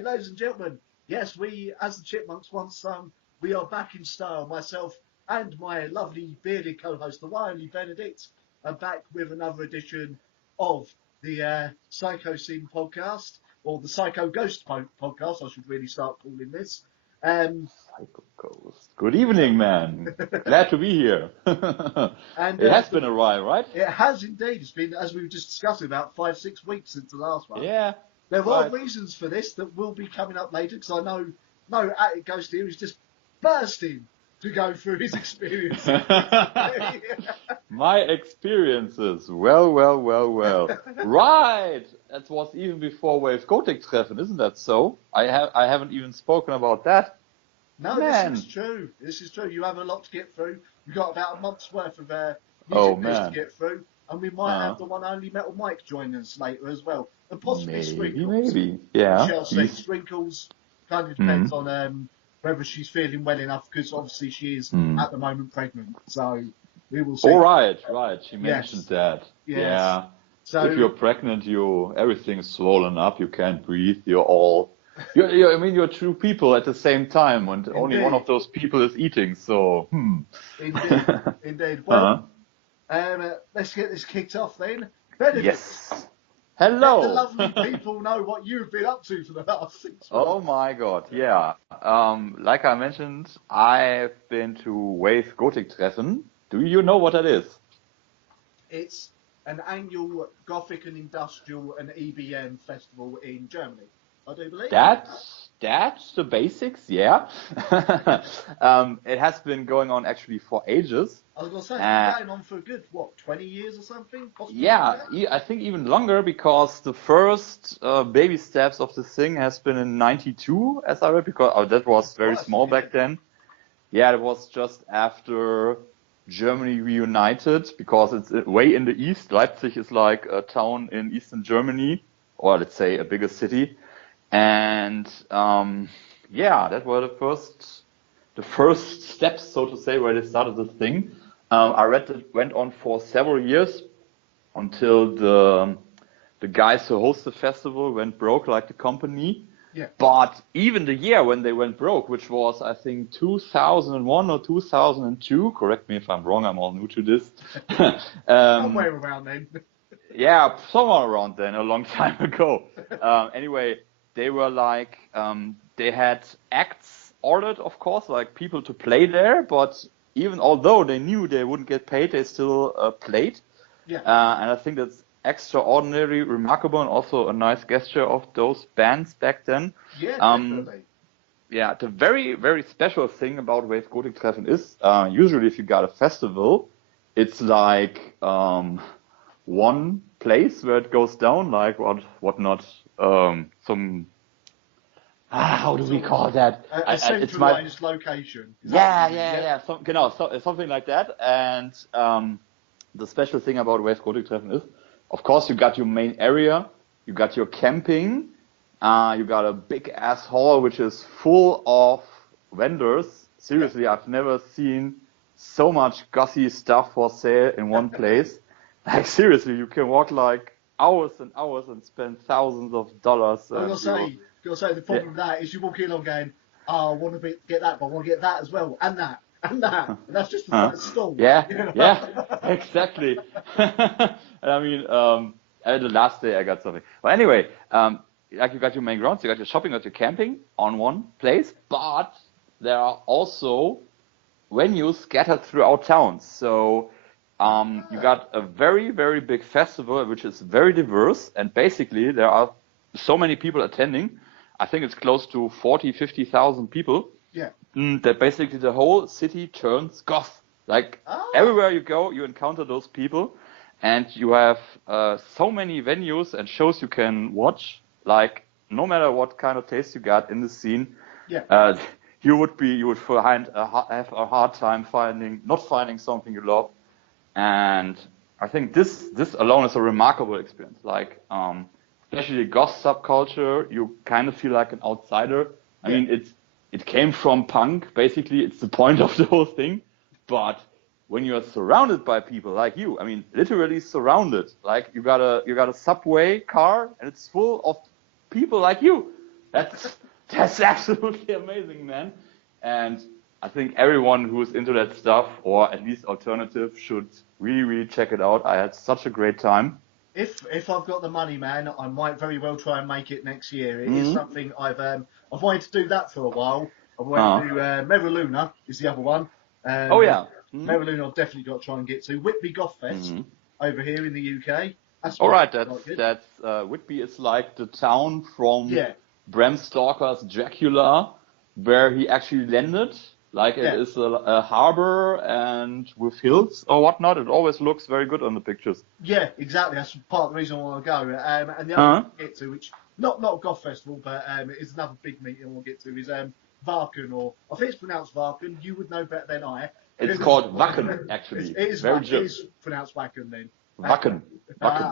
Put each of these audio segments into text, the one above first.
Okay, ladies and gentlemen, yes, we, as the Chipmunks once sung, we are back in style. Myself and my lovely bearded co-host, the one only Benedict, are back with another edition of the Psychosin Podcast, or the Psycho Ghost Podcast, I should really start calling this. Psycho Ghost. Good evening, man. Glad to be here. And It has been a while, right? It has indeed. It's been, as we were just discussing, about 5-6 weeks since the last one. Yeah. There are reasons for this that will be coming up later, because I know Attic Ghost here is just bursting to go through his experiences. My experiences. Well. Right. That was even before Wave Gothic Treffen, isn't that so? I haven't even spoken about that. No, Man. This is true. You have a lot to get through. We've got about a month's worth of Oh, music news to man. get through. And we might have the one only Metal Mike join us later as well. And possibly Sprinkles. Maybe. Yeah. Michelle said Sprinkles kind of depends on whether she's feeling well enough, because obviously she is at the moment pregnant. So we will see. Oh, right. She mentioned that. Yes. Yeah. So if you're pregnant, everything's swollen up. You can't breathe. You're two people at the same time, and only one of those people is eating. So, Indeed. Well, let's get this kicked off then. Benedict, yes. Hello. Let the lovely people know what you've been up to for the last 6 weeks. Oh my God, yeah. Like I mentioned, I've been to Wave Gothic Treffen. Do you know what that is? It's an annual Gothic and Industrial and EBM festival in Germany, I do believe. That's the basics, yeah. It has been going on actually for ages. I was going to say, it's been going on for a good, 20 years or something? Yeah, I think even longer, because the first baby steps of the thing has been in 92, as I read, because that was very small back then. Yeah, it was just after Germany reunited, because it's way in the east. Leipzig is like a town in eastern Germany, or let's say a bigger city. And that were the first steps, so to say, where they started this thing. I read that it went on for several years until the guys who host the festival went broke, like the company. Yeah. But even the year when they went broke, which was I think 2001 or 2002, correct me if I'm wrong, I'm all new to this. Somewhere around then. Yeah, somewhere around then, a long time ago. Anyway, they were like, they had acts ordered, of course, like people to play there, but even although they knew they wouldn't get paid, they still played. Yeah. And I think that's extraordinary, remarkable, and also a nice gesture of those bands back then. Yeah, definitely. Yeah, the very, very special thing about Wave Gothic Treffen is, usually if you got a festival, it's like one place where it goes down, like whatnot, how do we call that? A centralized location. Yeah. Something like that. And the special thing about Wave Gothic Treffen is, of course, you got your main area, you got your camping, you got a big ass hall which is full of vendors. Seriously, I've never seen so much gossy stuff for sale in one place. Like seriously, you can walk like hours and hours and spend thousands of dollars. I gotta say, the problem with that is you walk in on going, I want to get that, but I want to get that as well, and that. And that's just the first stall. Yeah, exactly. And I mean, the last day I got something. But anyway, like you got your main grounds, you got your shopping, you got your camping on one place, but there are also venues scattered throughout towns. So you got a very, very big festival, which is very diverse, and basically there are so many people attending. I think it's close to 50,000 people. Yeah. That basically the whole city turns goth. Like everywhere you go, you encounter those people, and you have so many venues and shows you can watch. Like no matter what kind of taste you got in the scene, you would have a hard time not finding something you love. And I think this alone is a remarkable experience. Like especially the goth subculture, you kind of feel like an outsider. I mean, it came from punk, basically. It's the point of the whole thing. But when you are surrounded by people like you, I mean, literally surrounded, like you got a subway car and it's full of people like you. That's absolutely amazing, man. And I think everyone who's into that stuff, or at least alternative, should really, really check it out. I had such a great time. If I've got the money, man, I might very well try and make it next year. It is something I've wanted to do that for a while. I wanted to do Meraluna is the other one. Meraluna I've definitely got to try and get to. Whitby Goth Fest over here in the UK. That's Whitby is like the town from Bram Stoker's Dracula, where he actually landed. Like it is a harbor and with hills or whatnot. It always looks very good on the pictures. Yeah, exactly. That's part of the reason I want to go. And the other thing to get to, which not a Goth Festival, but is another big meeting I want to get to, is Varken, or I think it's pronounced Varken. You would know better than I. It's called Wacken, actually. It is pronounced Wacken then. Wacken.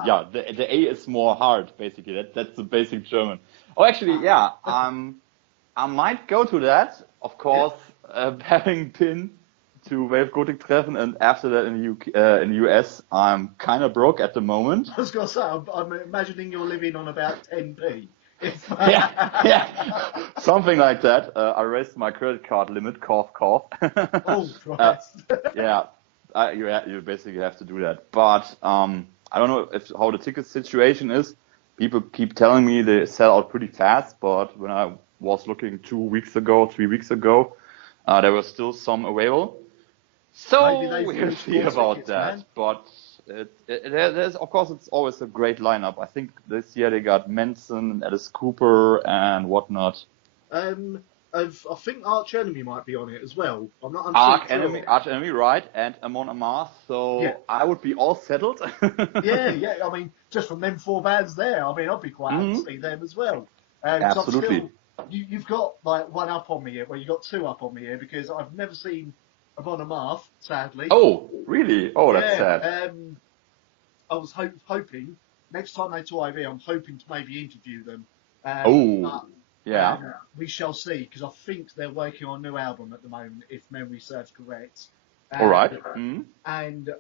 Yeah, the A is more hard, basically. That's the basic German. Oh, actually, yeah. I might go to that, of course. Having been to Wave Gothic Treffen and after that in the US, I'm kind of broke at the moment. I was going to say, I'm imagining you're living on about 10p. yeah, something like that. I raised my credit card limit, cough. Oh, Christ. You basically have to do that. But I don't know how the ticket situation is. People keep telling me they sell out pretty fast, but when I was looking 3 weeks ago, there were still some available. So we'll see about tickets, that. Man. But there's, of course, it's always a great lineup. I think this year they got Manson, Alice Cooper, and whatnot. I think Arch Enemy might be on it as well. I'm not Arch Enemy, right? And Amon Amarth. So I would be all settled. yeah. I mean, just from them 4 bands there, I mean, I'd be quite happy to see them as well. Absolutely. You've got like 1 up on me here. Well, you got 2 up on me here because I've never seen Amon Amarth, sadly. Oh, really? Oh, that's sad. I was hoping next time they tour IV, I'm hoping to maybe interview them. We shall see, because I think they're working on a new album at the moment, if memory serves correct. All right. And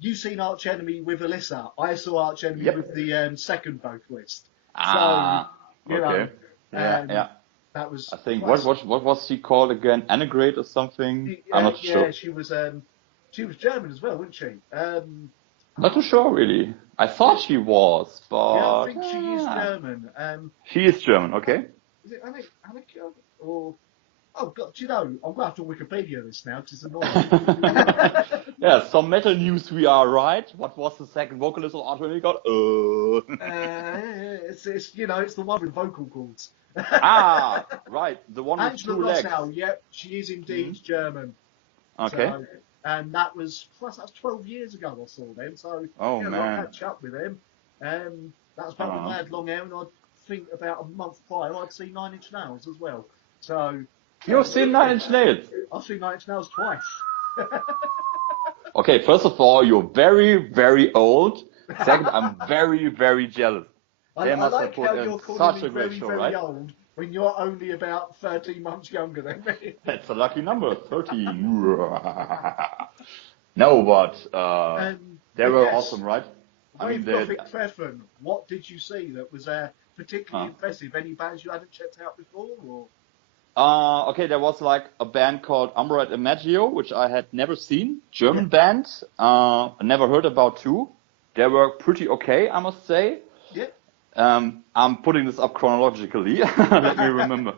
you've seen Arch Enemy with Alyssa. I saw Arch Enemy with the second vocalist. So, you know, that was. I think what was she called again? Anagrade or something? I'm not sure. Yeah, she was German as well, wasn't she? Not too sure, really. I thought she was, but... Yeah, I think she is German. She is German, okay. Is it Annika? Or... Oh, God, do you know, I'm going to have to Wikipedia this now, because it's annoying. Yeah, some metal news we are right. What was the second vocalist of Arch Enemy called? It's you know, it's the one with vocal cords. Right, the one with Angela 2 legs. Rosell, yep, she is indeed German. Okay. So, and that was 12 years ago I saw them, so I catch up with them. That was back when I had long hair, and I think about a month prior I'd seen 9 Inch Nails as well. So You've seen 9 Inch Nails? I've seen 9 Inch Nails twice. Okay, first of all, you're very, very old. Second, I'm very, very jealous. I like how you're calling me very, very old when you're only about 13 months younger than me. That's a lucky number, 13. No, but they were awesome, right? I mean, Gothic Treffen, what did you see that was particularly impressive? Any bands you hadn't checked out before? Or? Okay, there was like a band called Umbra et Imago, which I had never seen. German band. I never heard about too. They were pretty okay, I must say. Yeah. I'm putting this up chronologically. Let me remember.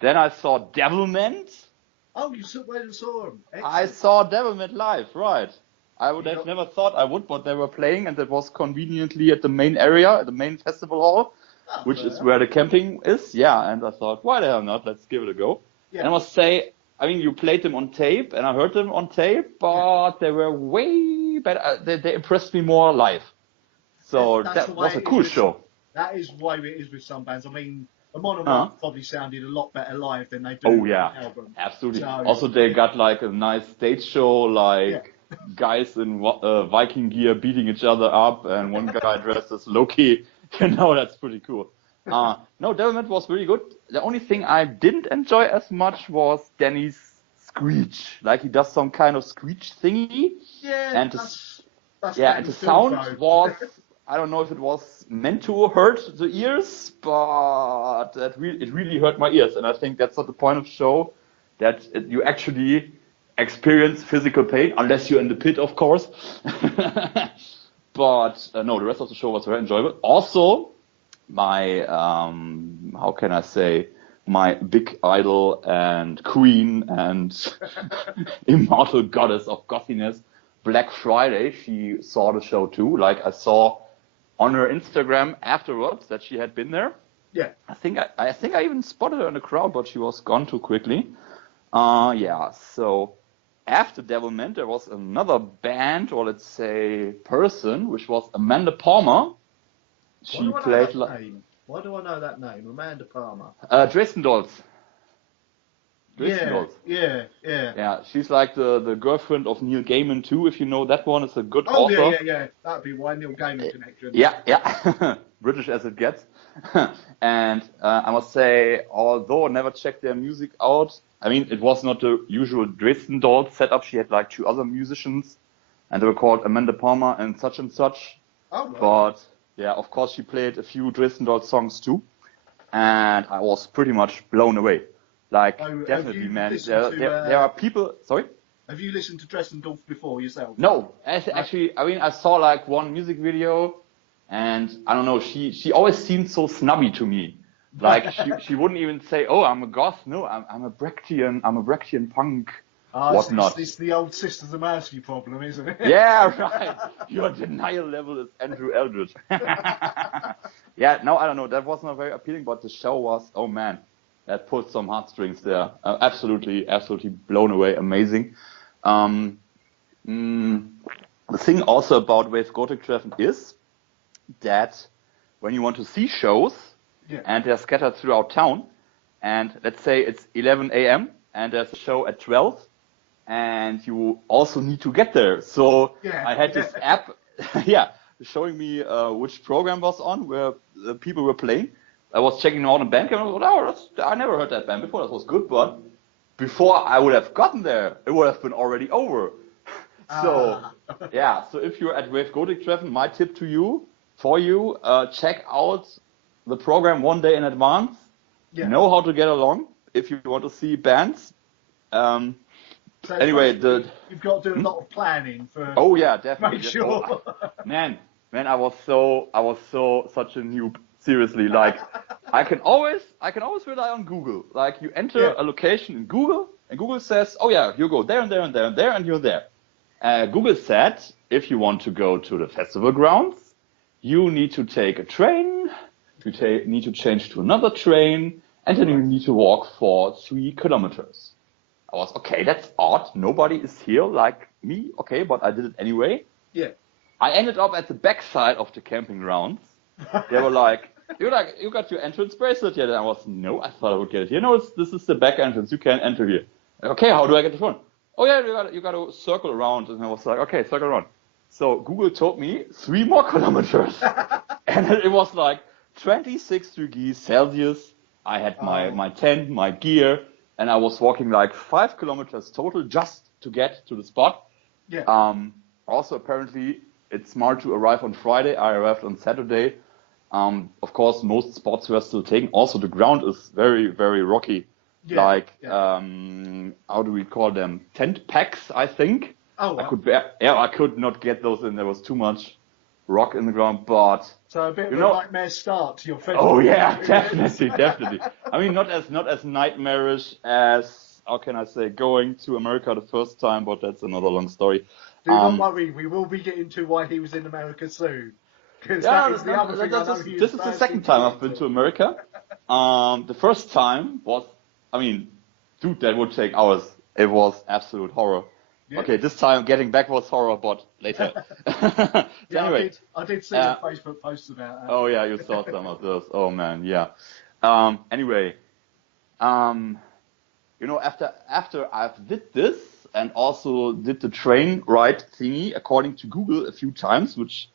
Then I saw Devilment. Oh, you went and saw them. Excellent. I saw Devilment live, right. I would have never thought I would, but they were playing, and that was conveniently at the main area, at the main festival hall, which is where the camping is. Yeah, and I thought, why the hell not? Let's give it a go. Yeah. And I must say, I mean, you played them on tape, and I heard them on tape, but they were way better. They impressed me more live. So that was a cool show. That is why it is with some bands. I mean, Amon Amarth probably sounded a lot better live than they do on the album. Absolutely. So, also, they got like a nice stage show, like guys in Viking gear beating each other up, and one guy dressed as Loki. You know, that's pretty cool. No, Devilment was really good. The only thing I didn't enjoy as much was Danny's screech. Like, he does some kind of screech thingy. Yeah, and the sound was... I don't know if it was meant to hurt the ears, but it really hurt my ears. And I think that's not the point of the show, that you actually experience physical pain, unless you're in the pit, of course. But no, the rest of the show was very enjoyable. Also, my, how can I say, my big idol and queen and immortal goddess of gothiness, Black Friday, she saw the show too. Like, I saw on her Instagram afterwards that she had been there. Yeah. I think I even spotted her in the crowd, but she was gone too quickly. Yeah, so after Devilment, there was another band, or let's say person, which was Amanda Palmer. She played like... Why do I know that name? Amanda Palmer. Dresden Dolls. Yeah. She's like the girlfriend of Neil Gaiman too, if you know that one. It's a good author. Oh, yeah. That'd be why Neil Gaiman connection. Yeah. British as it gets. And I must say, although I never checked their music out, I mean, it was not the usual Dresden Dolls setup. She had like 2 other musicians, and they were called Amanda Palmer and such. Oh, right. But yeah, of course, she played a few Dresden Dolls songs too, and I was pretty much blown away. Like, definitely, man. There are people... Sorry? Have you listened to Dresden Dolls before yourself? No. Actually, I mean, I saw like one music video, and I don't know, she always seemed so snubby to me. Like, she wouldn't even say, oh, I'm a goth. No, I'm a Brechtian punk, whatnot. It's the old Sisters of Mercy problem, isn't it? Yeah, right. Your denial level is Andrew Eldridge. Yeah, no, I don't know. That was not very appealing, but the show was, oh man, that pulled some heartstrings there. Absolutely blown away. Amazing. The thing also about Wave Gothic Treffen is that when you want to see shows, and they're scattered throughout town, and let's say it's 11 a.m. and there's a show at 12, and you also need to get there. So I had this app, showing me which program was on, where the people were playing. I was checking out a band, and I was like, I never heard that band before, that was good, but before I would have gotten there, it would have been already over. So if you're at Wave Gothic Treffen, my tip to you, check out the program one day in advance. Know how to get along if you want to see bands. So anyway, you've got to do a lot of planning for. Oh yeah, definitely. Make sure. Man, I was such a noob. Seriously, like I can always rely on Google. Like, you enter a location in Google, and Google says, oh yeah, you go there and there and there and there, and you're there. Google said, if you want to go to the festival grounds, you need to take a train, you need to change to another train, and then you need to walk for 3 kilometers. I was, okay, that's odd. Nobody is here like me. Okay, but I did it anyway. Yeah. I ended up at the backside of the camping grounds. They were like, you got your entrance bracelet yet? And I was, no, I thought I would get it here. No, this is the back entrance. You can't enter here. Okay, how do I get the phone? Oh yeah, you got to circle around. And I was like, okay, circle around. So Google told me 3 more kilometers. And it was like 26 degrees Celsius. I had my tent, my gear, and I was walking like 5 kilometers total just to get to the spot. Yeah. Also, apparently, it's smart to arrive on Friday. I arrived on Saturday. Of course, most spots were still taken. Also, the ground is very, very rocky. Yeah, like, how do we call them? Tent packs, I think. Oh, wow. I could not get those in. There was too much rock in the ground, but so a bit of a nightmare start to your festival. Oh yeah, definitely. I mean, not as nightmarish as, how can I say, going to America the first time, but that's another long story. Do not worry, we will be getting to why he was in America soon. This is the second time I've been to America. The first time was, I mean, dude, that would take hours. It was absolute horror. Yeah. Okay, this time getting back was horror, but later. Anyway, I did see the Facebook posts about that. Oh yeah, you saw some of those. Oh man, yeah. Anyway, after I've did this and also did the train ride thingy according to Google a few times, which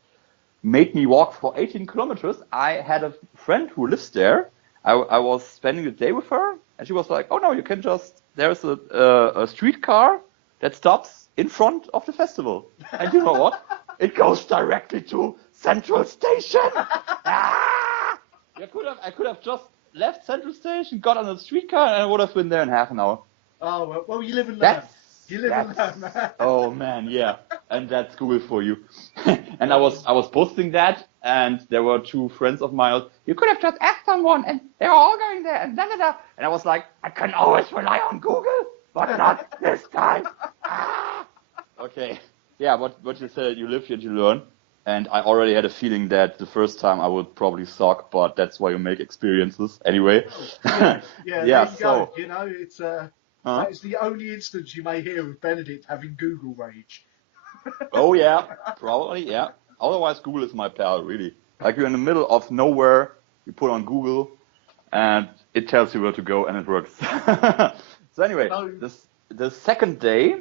made me walk for 18 kilometers. I had a friend who lives there. I was spending the day with her, and she was like, "Oh no, you can just there's a streetcar that stops in front of the festival. And you know what? It goes directly to Central Station. Ah! I could have just left Central Station, got on a streetcar, and I would have been there in half an hour. Oh, well, you live and learn. You live and learn, man. Oh man, yeah. And that's Google for you. And I was posting that, and there were two friends of mine. You could have just asked someone, and they were all going there, and da da da. And I was like, I can always rely on Google, but not this time. Ah! Okay. Yeah, what you said, you live, yet you learn. And I already had a feeling that the first time I would probably suck, but that's why you make experiences anyway. Yeah, there you so, go. You know, it's that is the only instance you may hear of Benedict having Google rage. Oh yeah, probably, yeah. Otherwise, Google is my pal, really. Like you're in the middle of nowhere, you put on Google, and it tells you where to go, and it works. So anyway, the second day,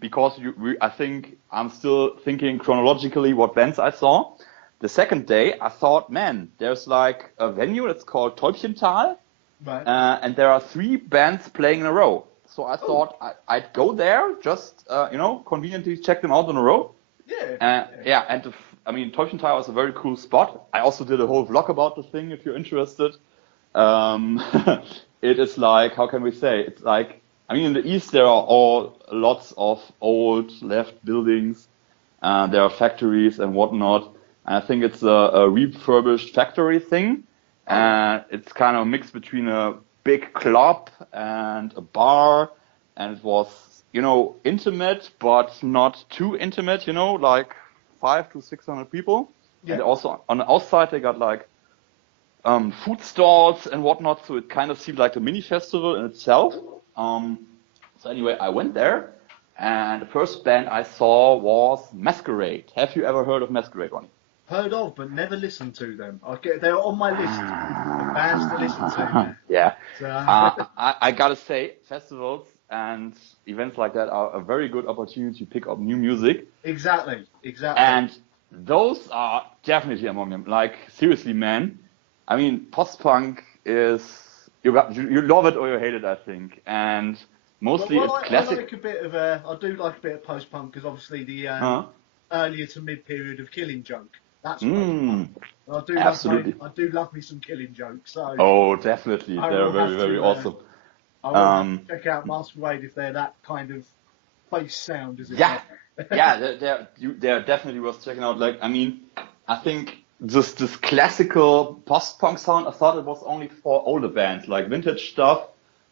because I think I'm still thinking chronologically what bands I saw. The second day, I thought, man, there's like a venue that's called Täubchental, right. And there are 3 bands playing in a row. So I thought I'd go there, just conveniently check them out in a row. Yeah. And Täubchental is a very cool spot. I also did a whole vlog about the thing if you're interested. It is like, how can we say? It's like, in the east there are lots of old left buildings. There are factories and whatnot. And I think it's a refurbished factory thing. And it's kind of a mix between a big club and a bar. And it was, intimate, but not too intimate, like 500 to 600 people. Yeah. And also on the outside they got like food stalls and whatnot. So it kind of seemed like a mini festival in itself. So anyway, I went there, and the first band I saw was Masquerade. Have you ever heard of Masquerade, Ronnie? Heard of, but never listened to them. They're on my list of bands to listen to. Yeah. So. I gotta say, festivals and events like that are a very good opportunity to pick up new music. Exactly. And those are definitely among them. Like, seriously, man. Post-punk is... You love it or you hate it, I think. And mostly it's classic. I do like a bit of post-punk, because obviously the earlier to mid-period of Killing Joke. That's absolutely. I do love me some Killing Joke. So. Oh, definitely. They're very, very awesome. I will check out Masquerade if they're that kind of bass sound, is it? Yeah. They're definitely worth checking out. Like, I think this classical post-punk sound, I thought it was only for older bands, like vintage stuff,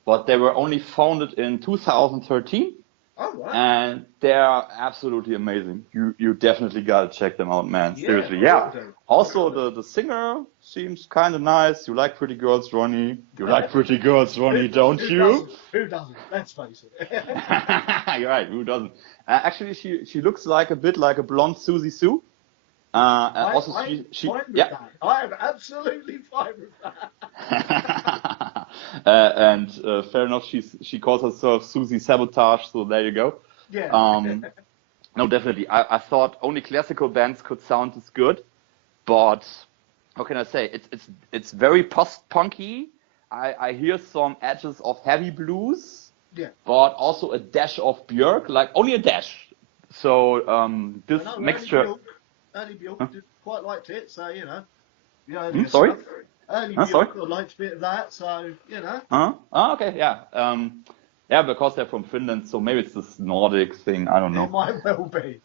but they were only founded in 2013. Oh, wow. And they're absolutely amazing. You definitely gotta check them out, man. Seriously, yeah. Also, the singer seems kind of nice. You like pretty girls, Ronnie. You like pretty girls, Ronnie, don't you? Who doesn't? Let's face it. You're right. Who doesn't? Actually, she looks like a bit like a blonde Susie Sue. I'm fine with that. I am absolutely fine with that. And fair enough, she calls herself Susie Sabotage, so there you go. Yeah. No, definitely. I thought only classical bands could sound as good, but how can I say? It's very post-punky. I hear some edges of heavy blues, but also a dash of Björk, like only a dash. So this mixture. Early Björk quite liked it, so sorry. Early Björk liked a bit of that, so okay, yeah. Yeah, because they're from Finland, so maybe it's this Nordic thing. I don't know. It might well be.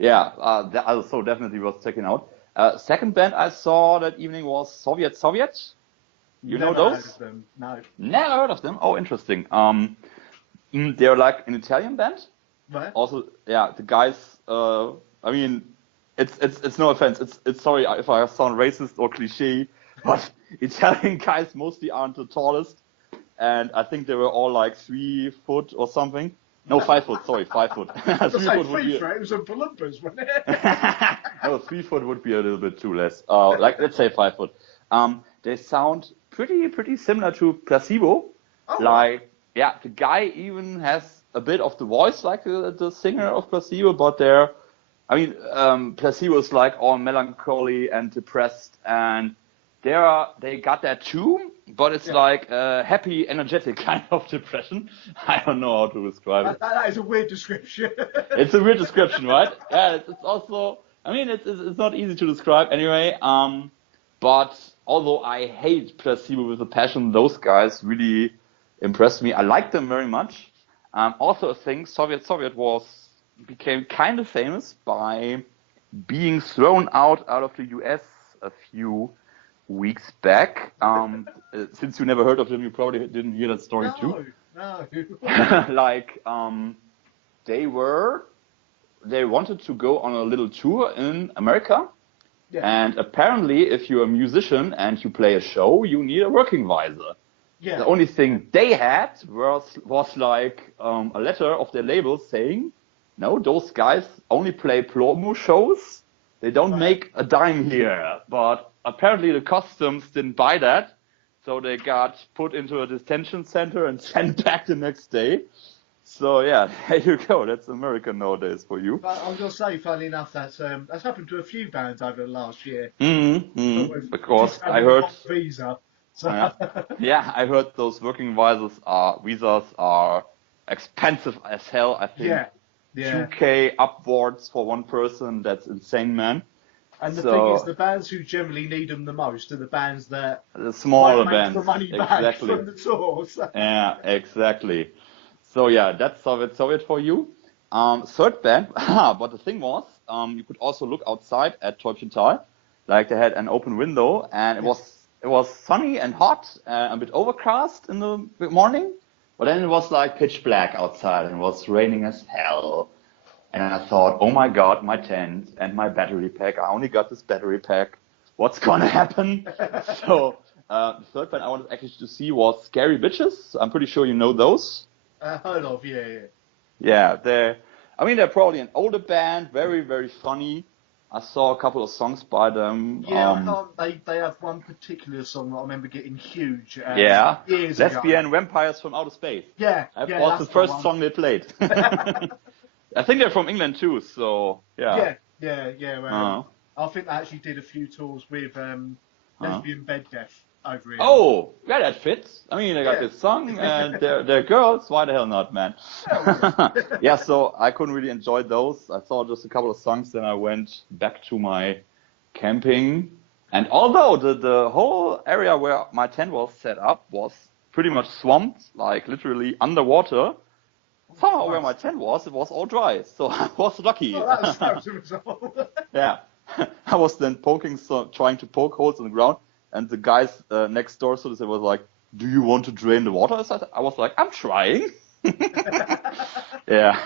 Yeah, so definitely was checking out. Second band I saw that evening was Soviet. You know those? Heard of them. No. Never heard of them. Oh, interesting. They're like an Italian band. Right. Also, yeah, the guys. It's no offense. It's sorry if I sound racist or cliche, but Italian guys mostly aren't the tallest, and I think they were all like 3 foot or something. No, 5 foot. Sorry, 5 foot. 3 foot would be. It was a Olympus, wasn't it? No, 3 foot would be a little bit too less. Like let's say 5 foot. They sound pretty similar to Placebo. Oh, like yeah, the guy even has a bit of the voice like the singer of Placebo, but Placebo is like all melancholy and depressed, and they got that too, but it's like a happy, energetic kind of depression. I don't know how to describe it. That is a weird description. It's a weird description, right? Yeah, it's also I mean, it's not easy to describe anyway. But although I hate Placebo with a passion, those guys really impressed me. I like them very much. Also, I think Soviet became kind of famous by being thrown out of the US a few weeks back. Since you never heard of them, you probably didn't hear that story too. No. Like, they wanted to go on a little tour in America. Yeah. And apparently, if you're a musician and you play a show, you need a working visa. Yeah. The only thing they had was like a letter of their label saying, no, those guys only play promo shows. They don't make a dime here. But apparently the customs didn't buy that. So they got put into a detention center and sent back the next day. So yeah, there you go. That's American nowadays for you. But I was going to say, funny enough, that's happened to a few bands over the last year. Because I heard visa. So. Yeah, I heard those working visas are expensive as hell. I think yeah. $2,000 upwards for one person. That's insane, man. And the thing is, the bands who generally need them the most are the bands that the smaller bands, the money back from the tours. Yeah, exactly. So yeah, that's Soviet for you. Third band, but the thing was, you could also look outside at Täubchental, like they had an open window, and it was sunny and hot, a bit overcast in the morning, but then it was like pitch black outside and it was raining as hell. And I thought, oh my god, my tent and my battery pack. I only got this battery pack. What's gonna happen? So the third band I wanted actually to see was Scary Bitches. I'm pretty sure you know those. Heard of, yeah. Yeah, they're probably an older band, very, very funny. I saw a couple of songs by them. Yeah, they have one particular song that I remember getting huge. Years Lesbian ago. Vampires from Outer Space. Yeah, that was the first song they played. I think they're from England too, so yeah. Yeah. I think they actually did a few tours with Lesbian Bed Death over here. Oh, yeah, that fits. I mean, they got this song and they're girls. Why the hell not, man? Yeah, so I couldn't really enjoy those. I saw just a couple of songs, then I went back to my camping. And although the whole area where my tent was set up was pretty much swamped, like literally underwater, somehow where my tent was, it was all dry. So I was lucky. Oh, that was a result. Yeah. I was then trying to poke holes in the ground. And the guys next door was like, do you want to drain the water? I was like, I'm trying. Yeah.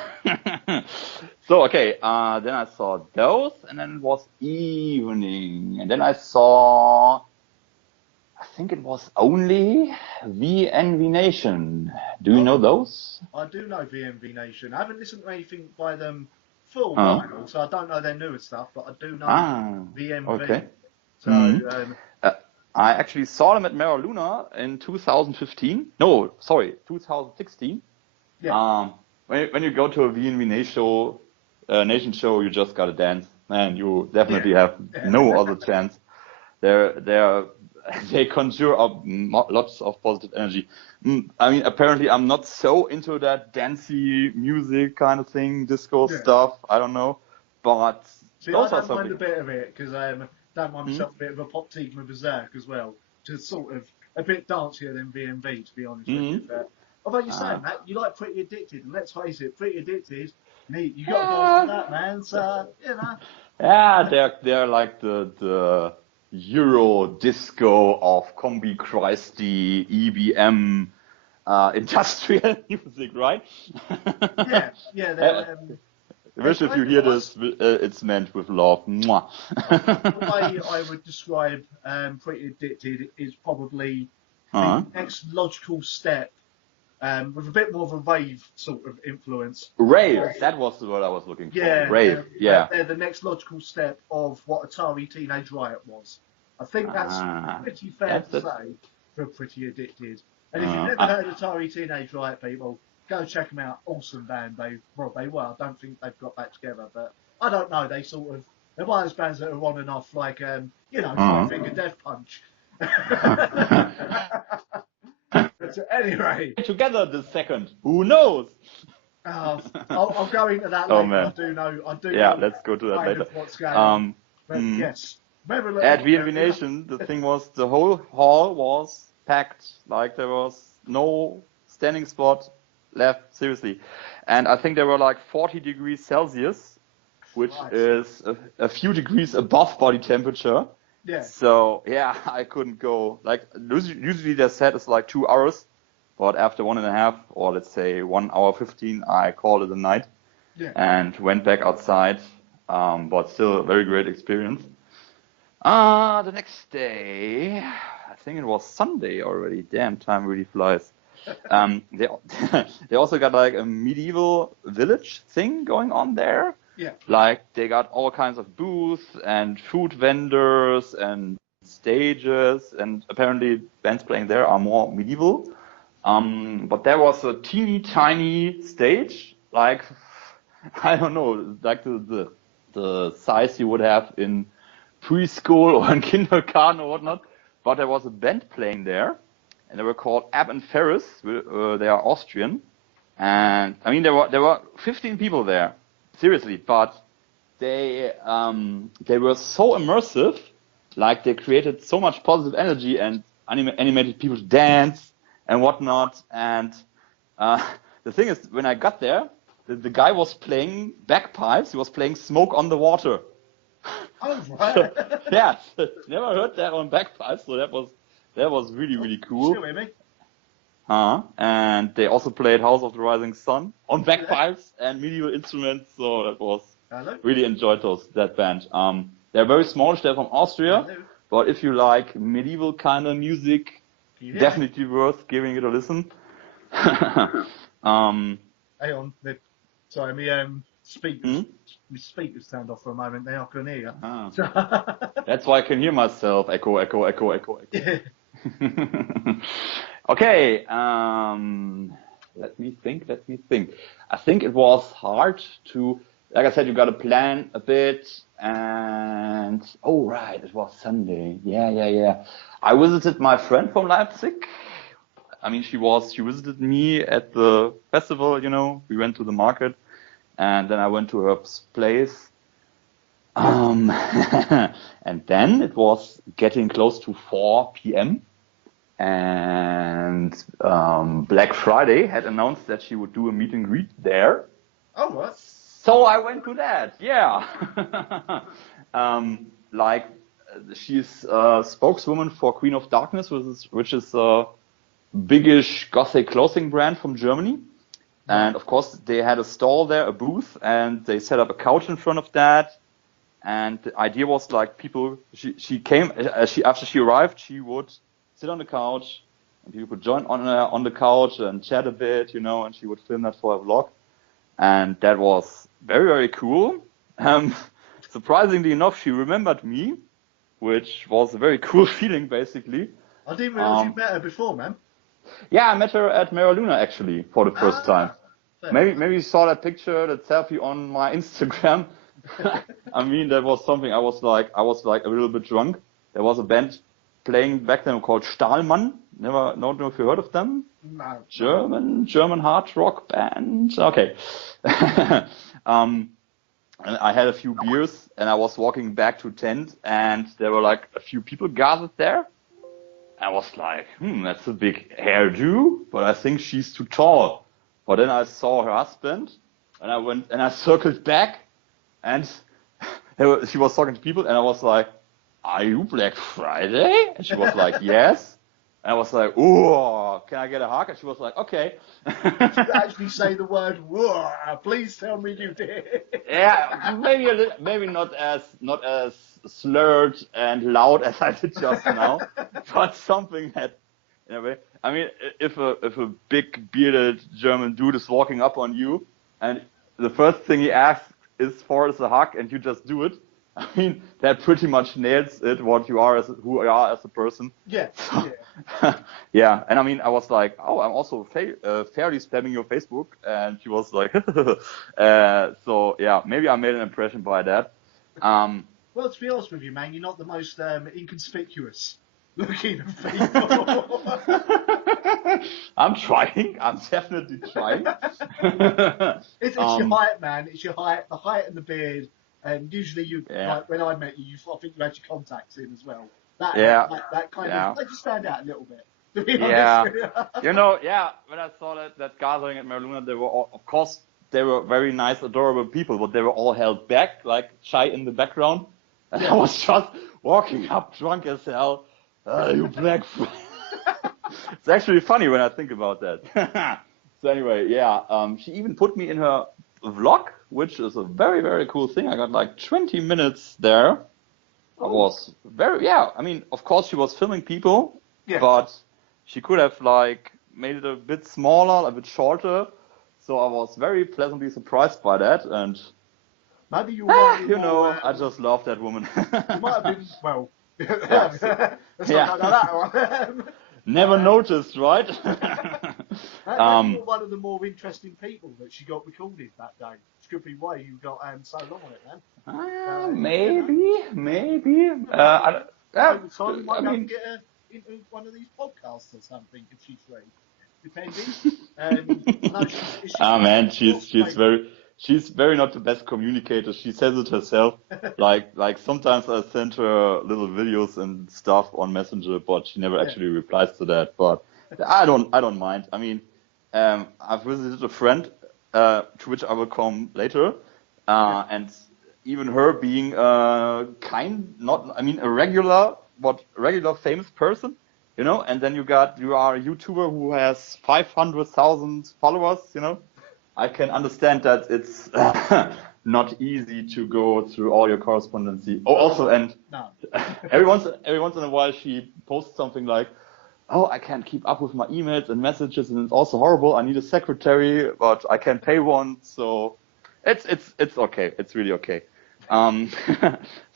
So, okay, then I saw those, and then it was evening. And then I saw, I think it was only VNV Nation. Do you know those? I do know VNV Nation. I haven't listened to anything by them for a while, so I don't know their newer stuff, but I do know VNV. Okay. So, I actually saw them at Mera Luna in 2015. No, sorry, 2016. Yeah. When you go to a VNV Nation show, you just gotta dance, man. You definitely have no other chance. They conjure up lots of positive energy. I mean, apparently, I'm not so into that dancey music kind of thing, disco stuff. I don't know, but those I don't mind a bit of it because don't mind myself a bit of a pop Tigma Berserk as well, just sort of a bit dancier than VNV, to be honest with you. Although you're saying that, you like Pretty Addicted, and let's face it, Pretty Addicted, neat. You got to dance to that, man. So you know. Yeah, they're like the Euro disco of Combi Christi EBM industrial music, right? Yeah. I wish if you hear this, it's meant with love. Mwah. The way I would describe Pretty Addicted is probably the next logical step with a bit more of a rave sort of influence. Rave, that was the word I was looking for. Rave, They're the next logical step of what Atari Teenage Riot was. I think that's pretty fair to say for Pretty Addicted. And if you've never heard Atari Teenage Riot, people, go check them out. Awesome band. They were. I don't think they've got back together, but I don't know. They're one of those bands that are on and off, like Five Finger Death Punch. But anyway, together the second. Who knows? I'll go into that later. Man. I do Yeah, know let's go to that later. what's going on. But yes. At VNV Nation, the thing was the whole hall was packed. Like there was no standing spot left, seriously. And I think there were like 40 degrees Celsius, which is a few degrees above body temperature. Yeah. So, yeah, I couldn't go. Like, usually their set is like 2 hours, but after 1.5, or let's say 1 hour 15, I called it a night and went back outside. But still a very great experience. The next day, I think it was Sunday already. Damn, time really flies. They also got like a medieval village thing going on there. Yeah. Like they got all kinds of booths and food vendors and stages, and apparently bands playing there are more medieval. But there was a teeny tiny stage, like I don't know, like the size you would have in preschool or in kindergarten or whatnot. But there was a band playing there, and they were called Ab and Ferris. They are Austrian, and I mean there were 15 people there, seriously. But they were so immersive, like they created so much positive energy and animated people to dance and whatnot. And the thing is, when I got there, the guy was playing bagpipes. He was playing Smoke on the Water. Oh, right. Yeah, never heard that on bagpipes, so that was really, really cool. Still with me. And they also played House of the Rising Sun on bagpipes and medieval instruments, so that was really enjoyed that band. They're very smallish, they're from Austria, but if you like medieval kind of music, definitely worth giving it a listen. Hang on, sorry, my speakers turned off for a moment. Now I can hear you. That's why I can hear myself. Echo, echo, echo, echo, echo. Yeah. Okay. Let me think. I think it was hard to, like I said, you got to plan a bit. And right, it was Sunday. Yeah. I visited my friend from Leipzig. I mean, she visited me at the festival. We went to the market. And then I went to her place. And then it was getting close to 4 p.m. And Black Friday had announced that she would do a meet and greet there. Oh, what? So I went to that, yeah. She's a spokeswoman for Queen of Darkness, which is a biggish gothic clothing brand from Germany. And of course, they had a stall there, a booth, and they set up a couch in front of that. And the idea was like she came, after she arrived, she would sit on the couch, and people could join on the couch and chat a bit, and she would film that for a vlog. And that was very, very cool. Surprisingly enough, she remembered me, which was a very cool feeling, basically. I didn't realize you'd met her before, man. Yeah, I met her at Mera Luna actually for the first time. Maybe you saw that picture, that selfie on my Instagram. I mean, that was something. I was like a little bit drunk. There was a band playing back then called Stahlmann. Don't know if you heard of them. No. German hard rock band. Okay. And I had a few beers, and I was walking back to tent, and there were like a few people gathered there. I was like, that's a big hairdo, but I think she's too tall. But then I saw her husband, and I went and I circled back, and she was talking to people, and I was like, "Are you Black Friday?" And she was like, "Yes." And I was like, "Ooh, can I get a hug?" And she was like, "Okay." Did you actually say the word "whoa"? Please tell me you did. Yeah, maybe not as slurred and loud as I did just now, but something that, in a way. I mean, if a big bearded German dude is walking up on you, and the first thing he asks is a hug, and you just do it, I mean, that pretty much nails it. Who you are as a person. Yeah. So, yeah. And I mean, I was like, "Oh, I'm also fairly spamming your Facebook," and she was like, so yeah, maybe I made an impression by that. Well, to be honest with you, man, you're not the most inconspicuous. looking at people. I'm trying. I'm definitely trying. It's your height, man. It's your height, the height and the beard. And usually like when I met you, I think you had your contacts in as well. That kind of made you stand out a little bit. To be honest. When I saw that gathering at Marluna, they were all, of course, they were very nice, adorable people, but they were all held back, like shy in the background. And I was just walking up drunk as hell. You black. It's actually funny when I think about that. So anyway, she even put me in her vlog, which is a very, very cool thing. I got like 20 minutes there. I was I mean, of course she was filming people, but she could have like made it a bit smaller, a bit shorter. So I was very pleasantly surprised by that. And maybe you were I just love that woman. You might have been, well, let's not go that one. Never noticed, right? Maybe you were one of the more interesting people that she got recorded that day. Which could be why you got so long on it, man. Maybe. Over time, you might have to get her into one of these podcasts or something if she's free. Depending. She's very not the best communicator. She says it herself. like sometimes I send her little videos and stuff on Messenger, but she never actually replies to that. But I don't mind. I mean, I've visited a friend, to which I will come later, and even her being a regular famous person, and then you are a YouTuber who has 500,000 followers, I can understand that it's not easy to go through all your correspondence. Every once in a while she posts something like, I can't keep up with my emails and messages, and it's also horrible. I need a secretary, but I can't pay one. So it's okay. It's really okay. So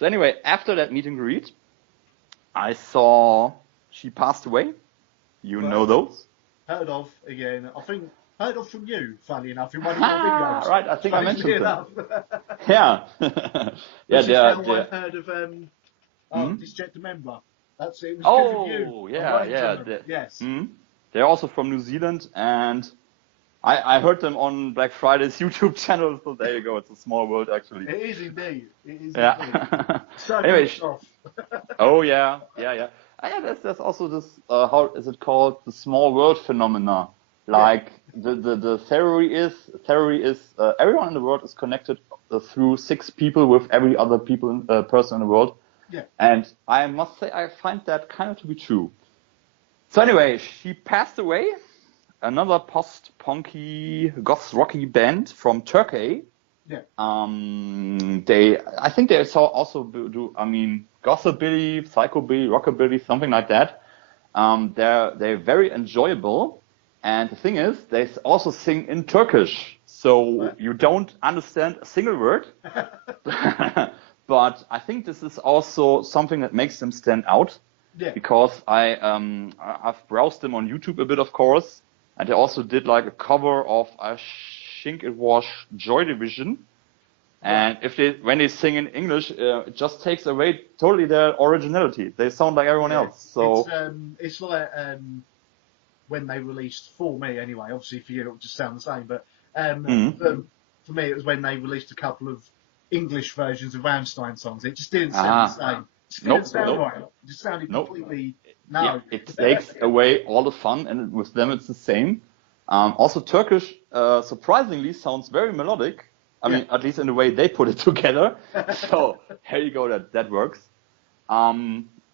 anyway, after that meet and greet, I saw she passed away. You know those? Heard of again. I think heard of from you, funny enough, in one of your videos. Right, I think I mentioned that. Yeah. Which is how I've heard of Disjected Member. That's it. It was good of you. Yes. They're also from New Zealand, and I heard them on Black Friday's YouTube channel, so there you go. It's a small world, actually. It is indeed. Indeed. So anyway, off. Yeah. There's also this, how is it called? The small world phenomena. Like the theory is everyone in the world is connected through 6 people with every other person in the world. Yeah. And I must say I find that kind of to be true. So anyway, she passed away. Another post-punky goth rocky band from Turkey. Yeah. I think they also do gothabilly, psychobilly, rockabilly, something like that. They're very enjoyable. And the thing is, they also sing in Turkish, so you don't understand a single word. But I think this is also something that makes them stand out. Yeah. Because I've browsed them on YouTube a bit, of course, and they also did like a cover of, I think it was Joy Division. And when they sing in English, it just takes away totally their originality. They sound like everyone else. So it's like when they released, for me anyway, obviously for you it'll just sound the same, but for me it was when they released a couple of English versions of Rammstein songs. It just didn't sound the same. It just didn't sound right. It just sounded completely... No. Yeah, it takes away all the fun, and with them it's the same. Also Turkish, surprisingly, sounds very melodic. I mean, at least in the way they put it together. So here you go, that works.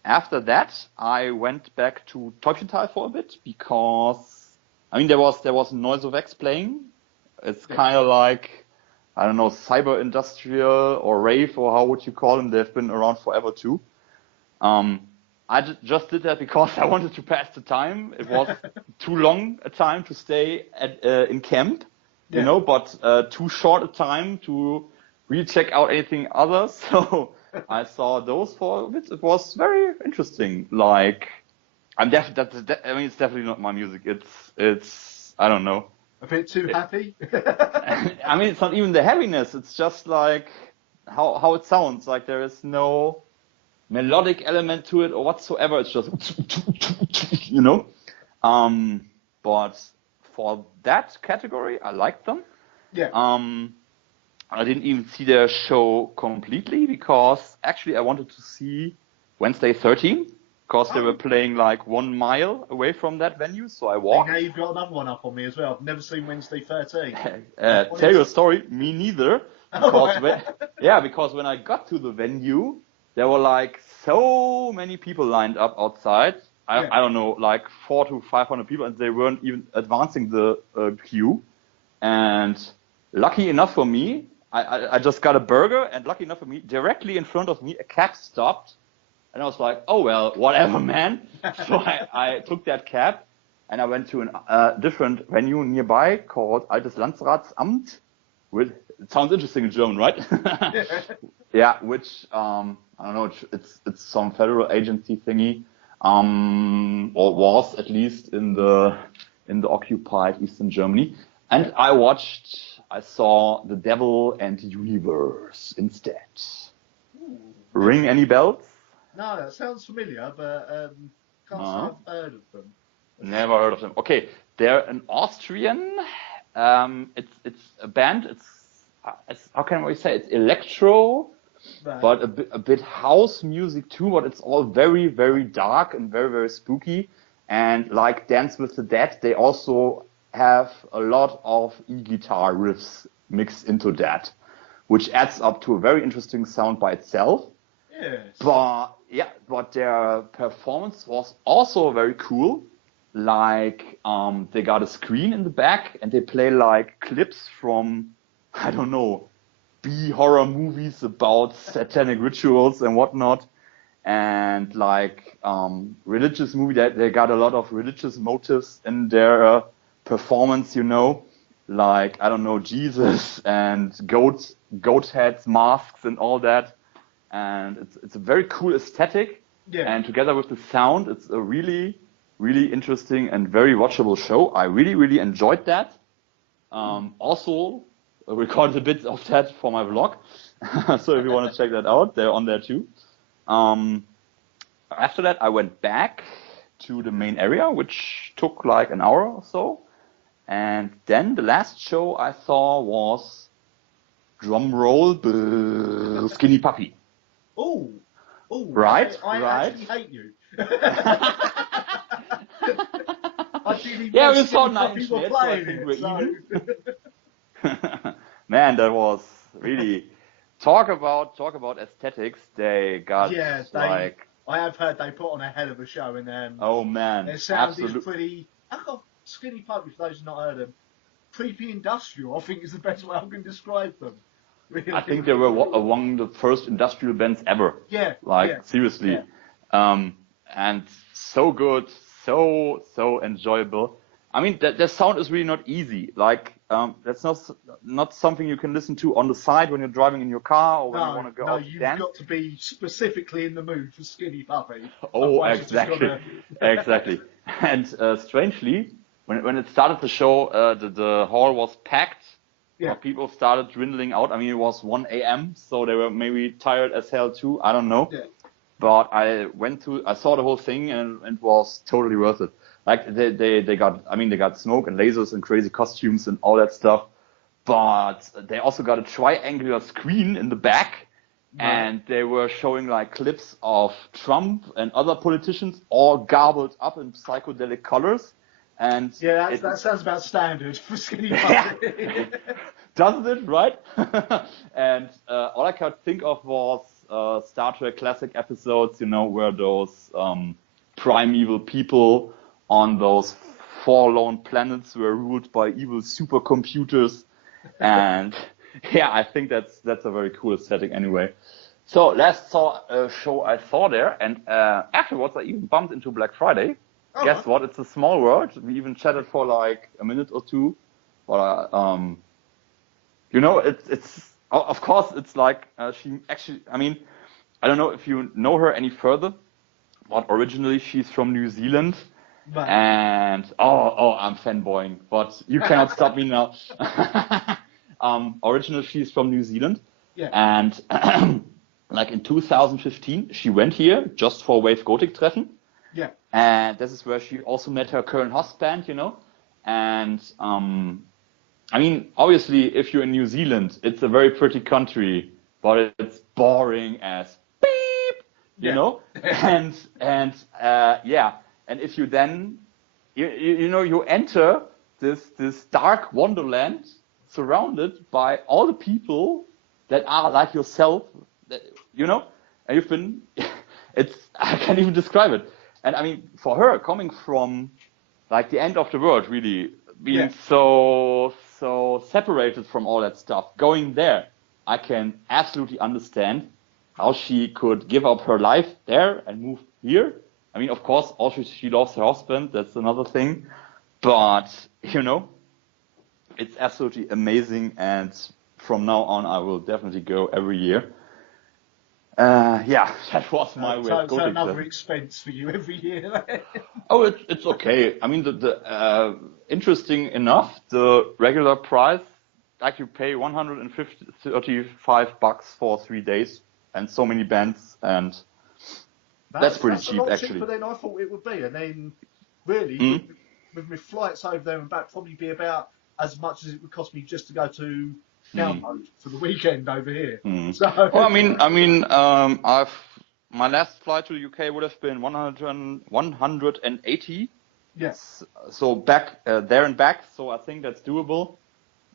After that, I went back to Teufelstal for a bit because, there was Noise of X playing. It's kind of like, I don't know, cyber industrial or rave, or how would you call them? They've been around forever too. I just did that because I wanted to pass the time. It was too long a time to stay in camp, but too short a time to really check out anything other. So I saw those for a bit. It was very interesting. Like, it's definitely not my music. It's I don't know. A bit too happy? It's not even the heaviness. It's just like how it sounds. Like there is no melodic element to it or whatsoever. It's just, But for that category, I liked them. Yeah. I didn't even see their show completely because actually I wanted to see Wednesday 13 because they were playing like 1 mile away from that venue, so I walked. Now you've got another one up on me as well. I've never seen Wednesday 13. Tell you a story, me neither. Because when I got to the venue, there were like so many people lined up outside. I don't know, like 400 to 500 people, and they weren't even advancing the queue. And lucky enough for me, I just got a burger, and lucky enough for me, directly in front of me, a cab stopped. And I was like, oh, well, whatever, man. So I took that cab, and I went to a different venue nearby called Altes Landratsamt. It sounds interesting in German, right? Yeah, which, I don't know, it's some federal agency thingy, or was at least in the occupied Eastern Germany. And I saw The Devil and the Universe instead. Ooh. Ring any bells? No, that sounds familiar, but can't say I've heard of them. Never heard of them. Okay, they're an Austrian. It's a band. It's how can we say? It's electro, right. But a bit house music too. But it's all very, very dark and very, very spooky. And like Dance with the Dead, they also have a lot of e-guitar riffs mixed into that, which adds up to a very interesting sound by itself. Yes. But their performance was also very cool. Like, they got a screen in the back and they play like clips from, I don't know, B-horror movies about satanic rituals and whatnot. And like, religious movie, they got a lot of religious motives in their performance, like, I don't know, Jesus and goat heads, masks and all that. And it's a very cool aesthetic. Yeah. And together with the sound, it's a really, really interesting and very watchable show. I really, really enjoyed that. Also, I recorded a bit of that for my vlog. So if you want to check that out, they're on there too. After that, I went back to the main area, which took like an hour or so. And then the last show I saw was, drum roll, Skinny Puppy. Oh, right. I actually hate you. We saw 9 Inch Nails, so I think we're even. Man, that was really talk about aesthetics. They got I have heard they put on a hell of a show, and oh man, their sound is pretty. Skinny Puppy, for those who've not heard them, creepy industrial, I think is the best way I can describe them. Really. I think they were among the first industrial bands ever. Yeah. Seriously. Yeah. And so good, so enjoyable. I mean, their sound is really not easy. Like, that's not something you can listen to on the side when you're driving in your car or when you want to go out to dance. You've got to be specifically in the mood for Skinny Puppy. Oh, exactly. Exactly. And strangely, when it started the show, the hall was packed. Yeah. People started dwindling out. I mean, it was 1 a.m., so they were maybe tired as hell too. I don't know. Yeah. But I saw the whole thing and it was totally worth it. Like they got smoke and lasers and crazy costumes and all that stuff. But they also got a triangular screen in the back. Right. And they were showing like clips of Trump and other politicians all garbled up in psychedelic colors. And yeah, that sounds about standard for Skinny Puppy. Doesn't it, right? And all I could think of was Star Trek classic episodes, where those primeval people on those forlorn planets were ruled by evil supercomputers. And yeah, I think that's a very cool aesthetic anyway. So last show I saw there, and afterwards I even bumped into Black Friday. Oh, guess what? It's a small world. We even chatted for like a minute or two. But it's of course it's like she actually. I mean, I don't know if you know her any further, but originally she's from New Zealand. Right. And I'm fanboying, but you cannot stop me now. Originally she's from New Zealand. Yeah. And like in 2015, she went here just for Wave Gothic Treffen. Yeah. And this is where she also met her current husband, you know. And I mean, obviously, if you're in New Zealand, it's a very pretty country, but it's boring as beep, you know. And yeah, and if you then you know you enter this dark wonderland surrounded by all the people that are like yourself, that, you know, and you've been, I can't even describe it. And I mean, for her, coming from like the end of the world, really being so separated from all that stuff, going there, I can absolutely understand how she could give up her life there and move here. I mean, of course, also she loves her husband. That's another thing. But, you know, it's absolutely amazing. And from now on, I will definitely go every year. Yeah, that was my way. So another expense for you every year. Oh, it's okay. I mean, the interesting enough, the regular price, like you pay $135 for 3 days and so many bands, and that's pretty cheap, a lot actually. cheaper than I thought it would be, and then really with my flights over there and back, probably be about as much as it would cost me just to go to Download for the weekend over here. So, well, I mean, my last flight to the UK would have been 180. Yes. So back there and back. So I think that's doable.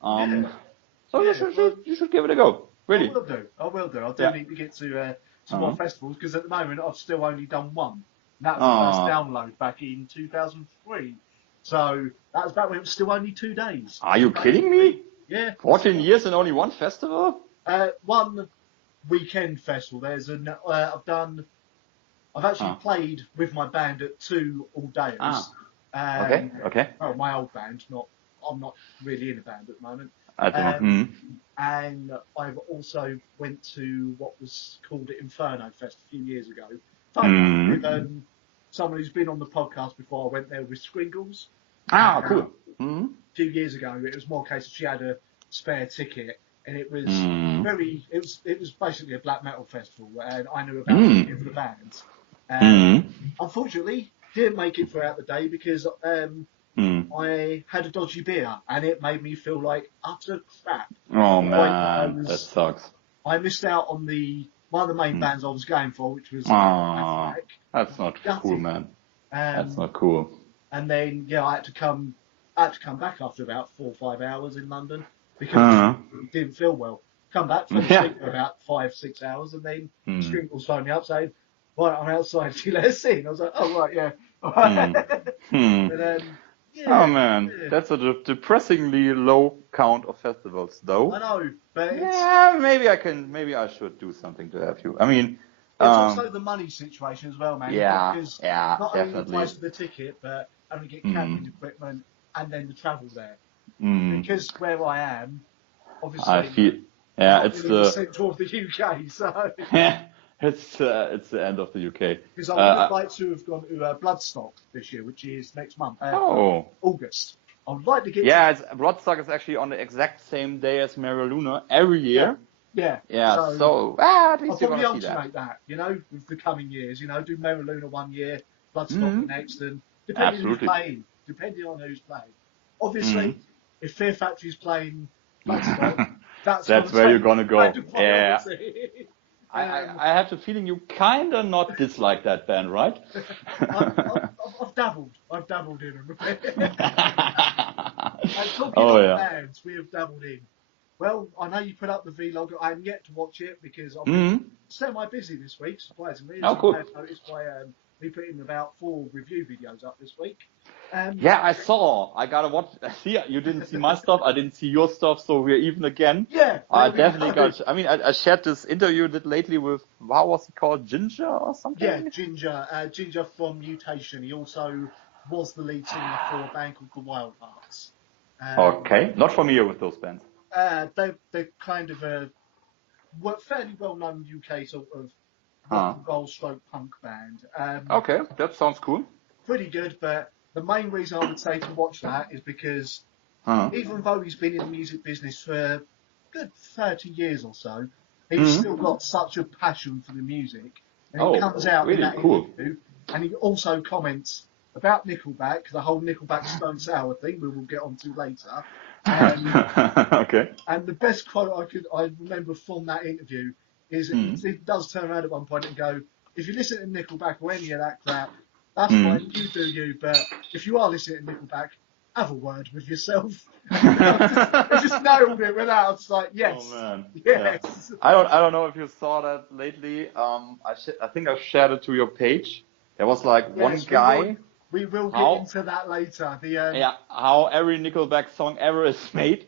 So you should give it a go. Really. I will do. I do need to get to more festivals, because at the moment I've still only done one. And that was the first Download back in 2003. So that was back when it was still only 2 days. Are you kidding me? Yeah. 14 years and only one festival? One weekend festival. There's I've actually played with my band at 2 all-dayers. Okay. Oh, my old band. I'm not really in a band at the moment. I don't know. And I've also went to what was called Inferno Fest a few years ago. With someone who's been on the podcast before. I went there with Squiggles. Cool. A few years ago, it was more a case of she had a spare ticket, and it was it was basically a black metal festival, and I knew about a few of the bands. Unfortunately, didn't make it throughout the day because I had a dodgy beer, and it made me feel like utter crap. Oh man, that sucks. I missed out on one of the main bands I was going for, which was that's not cool, man. That's not cool. And then I had to come back after about 4 or 5 hours in London because it didn't feel well. Come back, fall asleep for about 5-6 hours, and then Squinkles phoned me up saying, "Right, I'm outside. Do you let us in?" I was like, "Oh right, yeah." But, oh man, that's a depressingly low count of festivals, though. I know, but maybe I should do something to help you. I mean, it's also the money situation as well, man. Because not definitely. only the price of the ticket, but having to get camping equipment and then the travel there. Because where I am, obviously, I feel it's the centre of the UK, so it's the end of the UK. Because I would like to have gone to Bloodstock this year, which is next month, August. I would like to get. Yeah, Bloodstock is actually on the exact same day as Mary Luna every year. Yeah. So at least you're probably gonna see that. alternate that, with the coming years. Do Mary Luna 1 year, Bloodstock next, and depending on who's playing. Obviously, if Fear Factory's playing Bloodstock, that's where you're gonna go. Yeah. I have the feeling you kind of not dislike that band, right? I've dabbled in them. And talking about bands, we have dabbled in. Well, I know you put up the vlog. I am yet to watch it because I'm semi-busy this week, surprisingly. Oh, cool. I've noticed by me putting about 4 review videos up this week. I saw. I gotta watch. See, you didn't see my stuff. I didn't see your stuff, so we're even again. Yeah. I definitely got. I mean, I shared this interview that lately with what was he called, Ginger or something? Yeah, Ginger. Ginger from Mutation. He also was the lead singer for a band called The Wild Hearts. Okay, not familiar with those bands. They're kind of a fairly well-known UK sort of rock and roll stroke punk band. Okay, that sounds cool. Pretty good, but the main reason I would say to watch that is because even though he's been in the music business for a good 30 years or so, he's still got such a passion for the music. And he comes out really in that cool. interview, and he also comments about Nickelback, the whole Nickelback Stone Sour thing we will get onto later. Okay. And the best quote I remember from that interview is he does turn around at one point and go, if you listen to Nickelback or any of that crap, that's fine, you do you, but if you are listening to Nickelback, have a word with yourself. I just nailed it with that. I was like, yes. Oh man. Yes. Yeah. I don't know if you saw that lately. I think I shared it to your page. There was like one guy. We will get into that later. How every Nickelback song ever is made.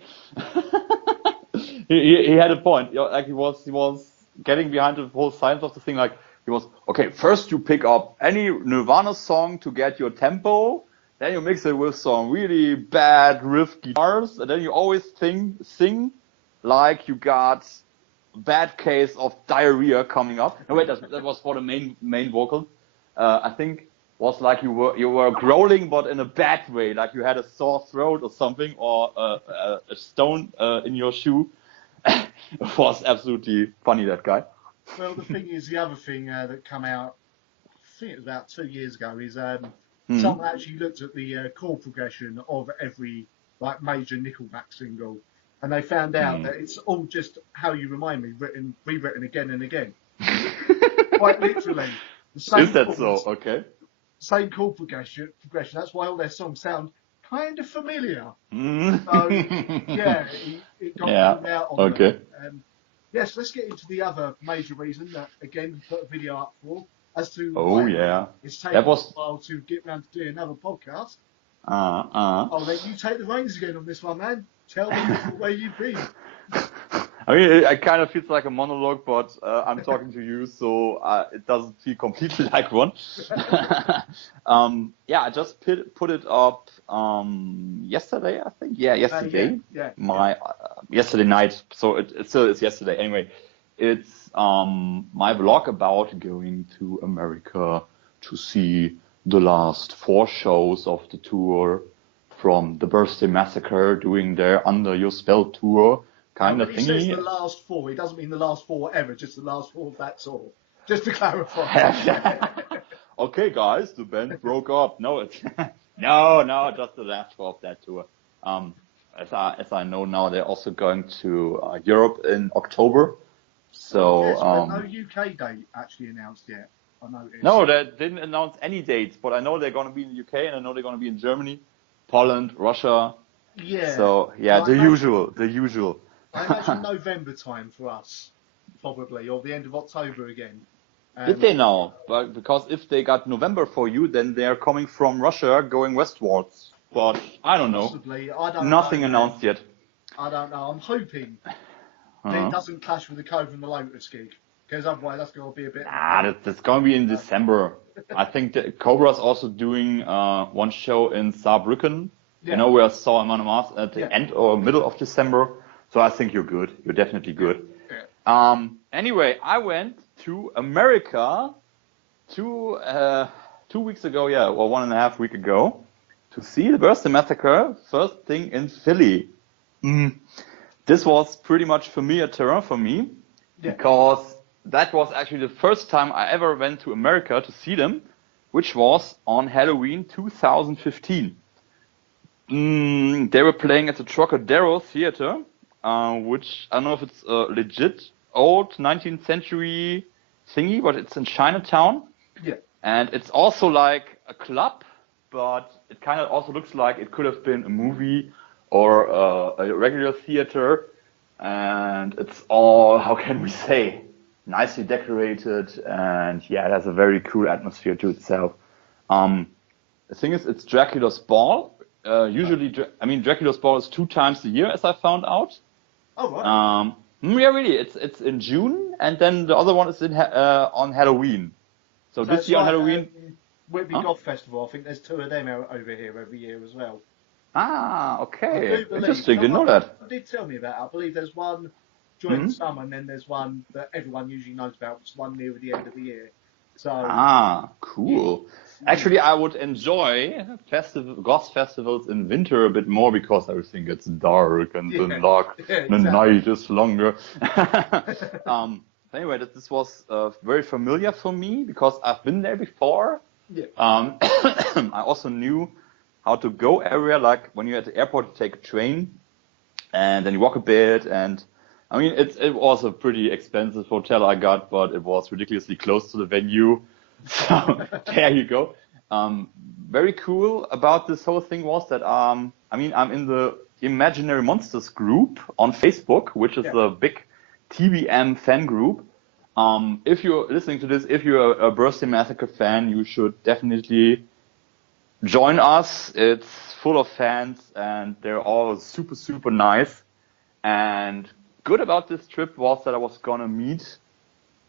he had a point. Like he was getting behind the whole science of the thing. Like he was okay. First you pick up any Nirvana song to get your tempo. Then you mix it with some really bad riff guitars, and then you always sing like you got a bad case of diarrhea coming up. No wait, that was for the main vocal. I think was like you were growling, but in a bad way, like you had a sore throat or something, or a stone in your shoe. It was absolutely funny, that guy. Well, the thing is, the other thing that came out, I think it was about 2 years ago, is someone actually looked at the chord progression of every like major Nickelback single, and they found out that it's all just How You Remind Me, rewritten again and again. Quite literally. The same is that chords, so? Okay. Same chord progression. That's why all their songs sound kind of familiar. So, yeah, it got pulled out on that. Yes, let's get into the other major reason that, again, we put a video up for, as to why it's taken a while to get round to doing another podcast. I'll let you take the reins again on this one, man. Tell me where you've been. I mean, it kind of feels like a monologue, but I'm talking to you, so it doesn't feel completely like one. I just put it up yesterday, I think. Yeah, yesterday. Yesterday night, so it still is yesterday. Anyway, it's my vlog about going to America to see the last 4 shows of the tour from the Birthday Massacre doing their Under Your Spell tour. Kind of thingy. He says the last 4. He doesn't mean the last 4 ever, just the last 4 of that tour. Just to clarify. Okay, guys, the band broke up. No, it's no, just the last 4 of that tour. As I know now, they're also going to Europe in October. So but no UK date actually announced yet. I noticed. No, they didn't announce any dates, but I know they're going to be in the UK and I know they're going to be in Germany, Poland, Russia. Yeah. So the usual. I imagine November time for us, probably, or the end of October again. Did they know? But because if they got November for you, then they're coming from Russia, going westwards. But I don't know. Possibly. I don't Nothing know, announced yet. I don't know. I'm hoping it doesn't clash with the Cove and the Lotus gig, because otherwise that's going to be a bit. That's going to be in December. I think that Cobra's also doing one show in Saarbrücken. Yeah. You know, where I saw him on a mask at the end or middle of December. So I think you're good. You're definitely good. Yeah. Anyway, I went to America 2 weeks ago, or 1.5 weeks ago, to see the Birthday Massacre first thing in Philly. This was pretty much familiar terrain for me, because that was actually the first time I ever went to America to see them, which was on Halloween 2015. They were playing at the Trocadero Theater. Which I don't know if it's a legit old 19th century thingy, but it's in Chinatown. Yeah. And it's also like a club, but it kind of also looks like it could have been a movie or a regular theater. And it's all, how can we say, nicely decorated. And it has a very cool atmosphere to itself. The thing is, it's Dracula's Ball. Usually, Dracula's Ball is 2 times a year, as I found out. Oh, right. Really. It's in June, and then the other one is on Halloween. So this year on Halloween, Whitby Goth Festival. I think there's 2 of them over here every year as well. Okay. Interesting. Didn't know that. I did tell me about it. I believe there's one during the summer, and then there's one that everyone usually knows about, which is one near the end of the year. So cool. Actually, I would enjoy goth festivals in winter a bit more because everything gets dark and the night is longer. Anyway, this was very familiar for me because I've been there before. Yeah. I also knew how to go area, like when you're at the airport, you take a train and then you walk a bit. And I mean, it was a pretty expensive hotel I got, but it was ridiculously close to the venue. So there you go. Very cool about this whole thing was that, I mean, I'm in the Imaginary Monsters group on Facebook, which is a big TBM fan group. If you're listening to this, if you're a Birthday Massacre fan, you should definitely join us. It's full of fans and they're all super, super nice. And good about this trip was that I was gonna meet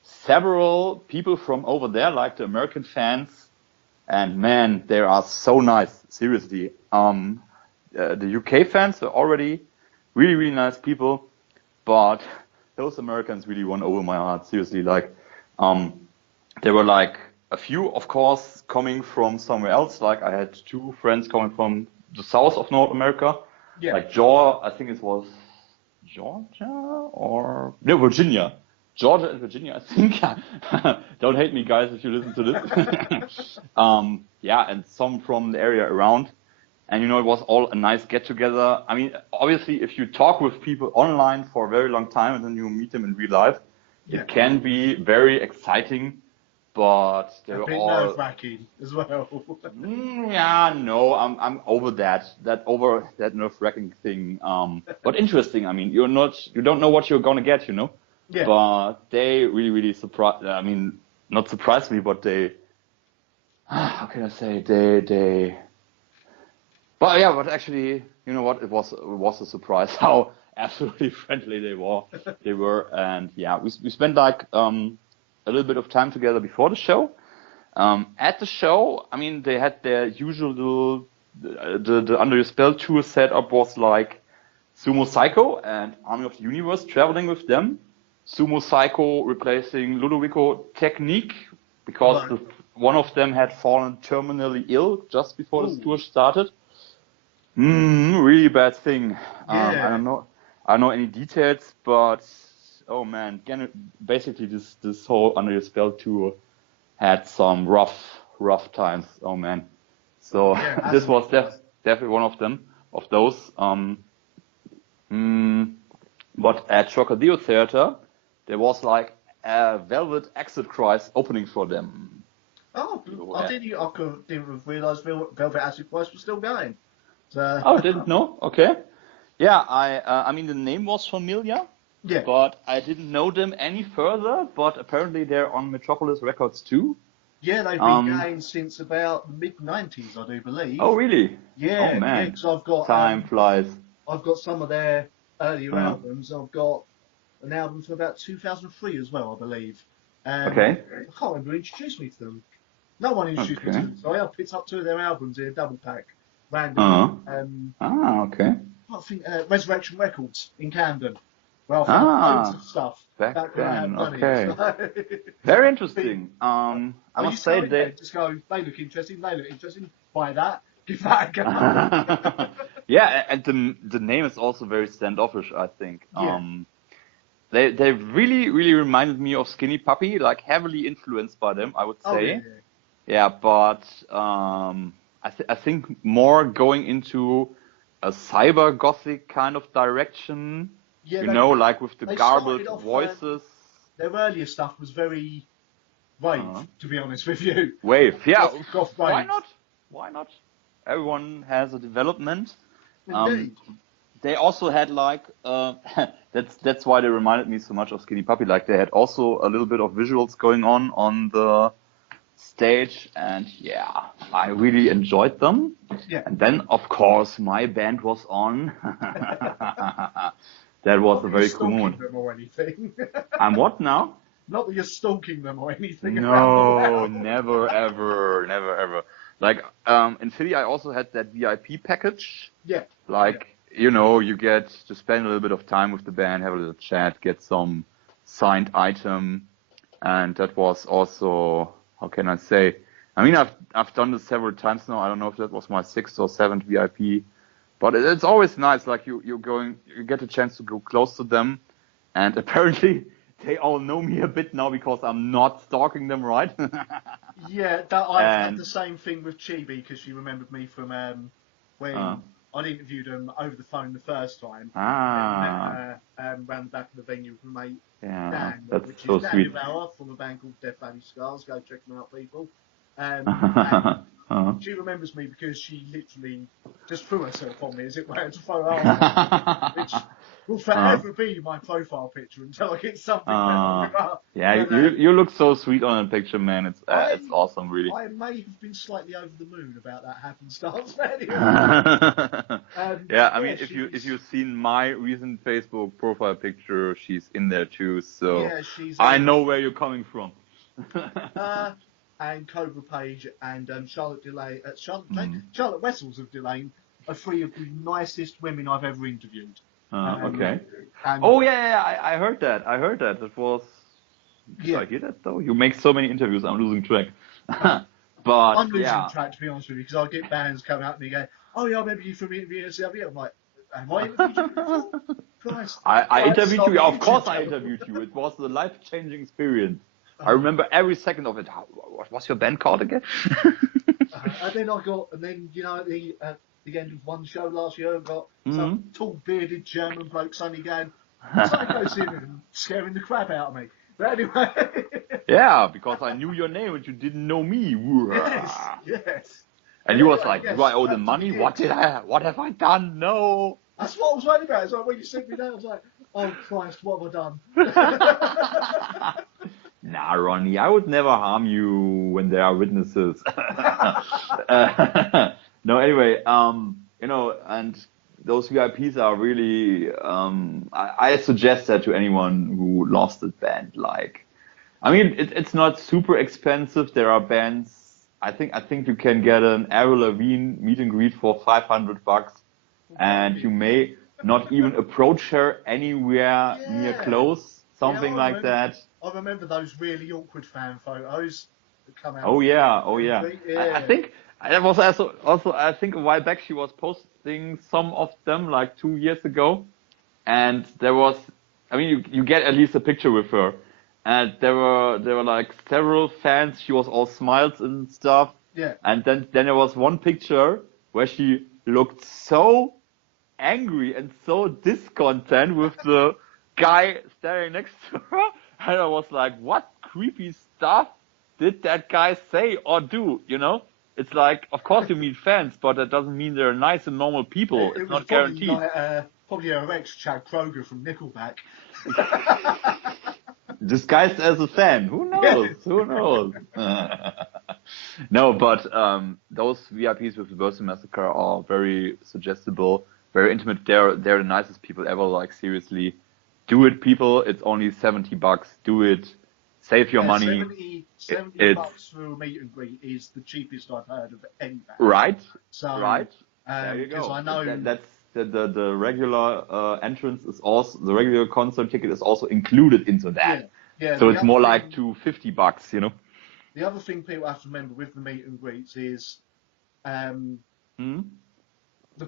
several people from over there, like the American fans. And man, they are so nice, seriously. The UK fans are already really, really nice people, but those Americans really won over my heart, seriously. Like, there were like a few, of course, coming from somewhere else. Like I had two friends coming from the south of North America, like I think it was Georgia or no, Virginia. Georgia and Virginia, I think. Don't hate me, guys, if you listen to this. And some from the area around. And, you know, it was all a nice get-together. I mean, obviously, if you talk with people online for a very long time and then you meet them in real life, it can be very exciting, but they're all nerve-wracking as well. I'm over that nerve-wracking thing. But interesting. I mean, you don't know what you're gonna get, you know. Yeah. But they really, really surprised. I mean, not surprised me, but they. How can I say they. But yeah, but actually, you know what? It was a surprise how absolutely friendly they were, and yeah, we spent like a little bit of time together before the show. At the show, I mean, they had their usual the Under Your Spell tour setup was like Sumo Psycho and Army of the Universe traveling with them. Sumo Psycho replacing Ludovico Technique because one of them had fallen terminally ill just before the tour started. Really bad thing. I don't know any details, but oh man, basically this whole Under Your Spell tour had some rough times. Oh man. So this was definitely one of those. But at Trocadero Theater, there was like a Velvet Exit Christ opening for them. Oh, I didn't realise Velvet Acid Christ was still going. So. Oh, didn't know? Okay. Yeah, I mean the name was familiar. Yeah. But I didn't know them any further. But apparently they're on Metropolis Records too. Yeah, they've been going since about the mid-90s, I do believe. Oh, really? Yeah. Oh man. Yeah, 'cause I've got time flies. I've got some of their earlier albums. I've got an album from about 2003 as well, I believe. Okay. I can't remember who introduced me to them. No one introduced me to them, so I picked up two of their albums in a double pack, randomly. Okay. I think Resurrection Records in Camden. Well, I've had loads of stuff back then. when I had money. Okay. So. Very interesting. I must say just go, they look interesting, buy that, give that a go. Yeah, and the name is also very standoffish, I think. They really, really reminded me of Skinny Puppy, like heavily influenced by them, I would say. Yeah, but I think more going into a cyber gothic kind of direction. Yeah, like with the garbled voices. Their earlier stuff was very rave, to be honest with you. Wave, yeah. Goth Why not? Why not? Everyone has a development. Indeed. They also had like that's why they reminded me so much of Skinny Puppy. Like they had also a little bit of visuals going on the stage, and yeah, I really enjoyed them. Yeah. And then of course my band was on. That was a very cool moment. Them or anything. I'm what now? Not that you're stalking them or anything. No, never ever. Like in Philly, I also had that VIP package. Yeah. Like you get to spend a little bit of time with the band, have a little chat, get some signed item, and that was also how can I say? I mean, I've done this several times now. I don't know if that was my 6th or 7th VIP, but it's always nice. Like you get a chance to go close to them, and apparently they all know me a bit now because I'm not stalking them, right? Yeah, I've had the same thing with Chibi because she remembered me from when I'd interviewed them over the phone the first time. And met her around the back of the venue with my mate Dan, that's which so is Dan sweet. Devourer from a band called Death Valley Scars. Go check them out, people. And she remembers me because she literally just threw herself on me as it were to throw her arms out, which will forever be my profile picture until I get something better with her. Yeah, But, you look so sweet on a picture, man. It's awesome, really. I may have been slightly over the moon about that happenstance. Anyway. Yeah, I mean, if you've seen my recent Facebook profile picture, she's in there too. So yeah, she's, I know where you're coming from. And Cobra Page and Charlotte Wessels of Delane are 3 of the nicest women I've ever interviewed. Okay. And I heard that. It was. Did I hear that though? You make so many interviews, I'm losing track. But I'm losing track, to be honest with you, because I get bands coming up to me going, "Oh yeah, I remember you from interviewing SCW." I'm like, "Have I interviewed you before?" Christ. I interviewed you. Of course, I interviewed you. It was a life-changing experience. I remember every second of it. What was your band called again? And then you know, at the end of one show last year, I got some tall, bearded German bloke suddenly going, "Psychosin," and scaring the crap out of me. But anyway. Yeah, because I knew your name and you didn't know me. Yes. And you was like, "Do I owe them money? What have I done? No." That's what I was worried about. It's like when you sent me down, I was like, "Oh Christ, what have I done?" Nah, Ronnie, I would never harm you when there are witnesses. No, anyway, you know, and those VIPs are really, I suggest that to anyone who lost a band. Like, I mean, it's not super expensive. There are bands. I think you can get an Avril Lavigne meet and greet for $500, and you may not even approach her anywhere near close, something like that. I remember those really awkward fan photos that come out. Oh yeah. I think it was also I think a while back she was posting some of them like 2 years ago, and there was, I mean, you get at least a picture with her, and there were like several fans. She was all smiles and stuff. Yeah. And then there was one picture where she looked so angry and so discontent with the guy standing next to her. And I was like, what creepy stuff did that guy say or do? You know, it's like, of course you meet fans, but that doesn't mean they're nice and normal people. It's not guaranteed. Probably a ex Chad Kroger from Nickelback. Disguised as a fan. Who knows? Yes. Who knows? No, but those VIPs with the Boston Massacre are very suggestible, very intimate. They're the nicest people ever. Like, seriously. Do it, people. It's only $70. Do it. Save your money. $70 for a meet and greet is the cheapest I've heard of any band. Right. So, right. There you go. I know that's the regular entrance is also, the regular concert ticket is also included into that. Yeah. So it's more like $50, you know. The other thing people have to remember with the meet and greets is the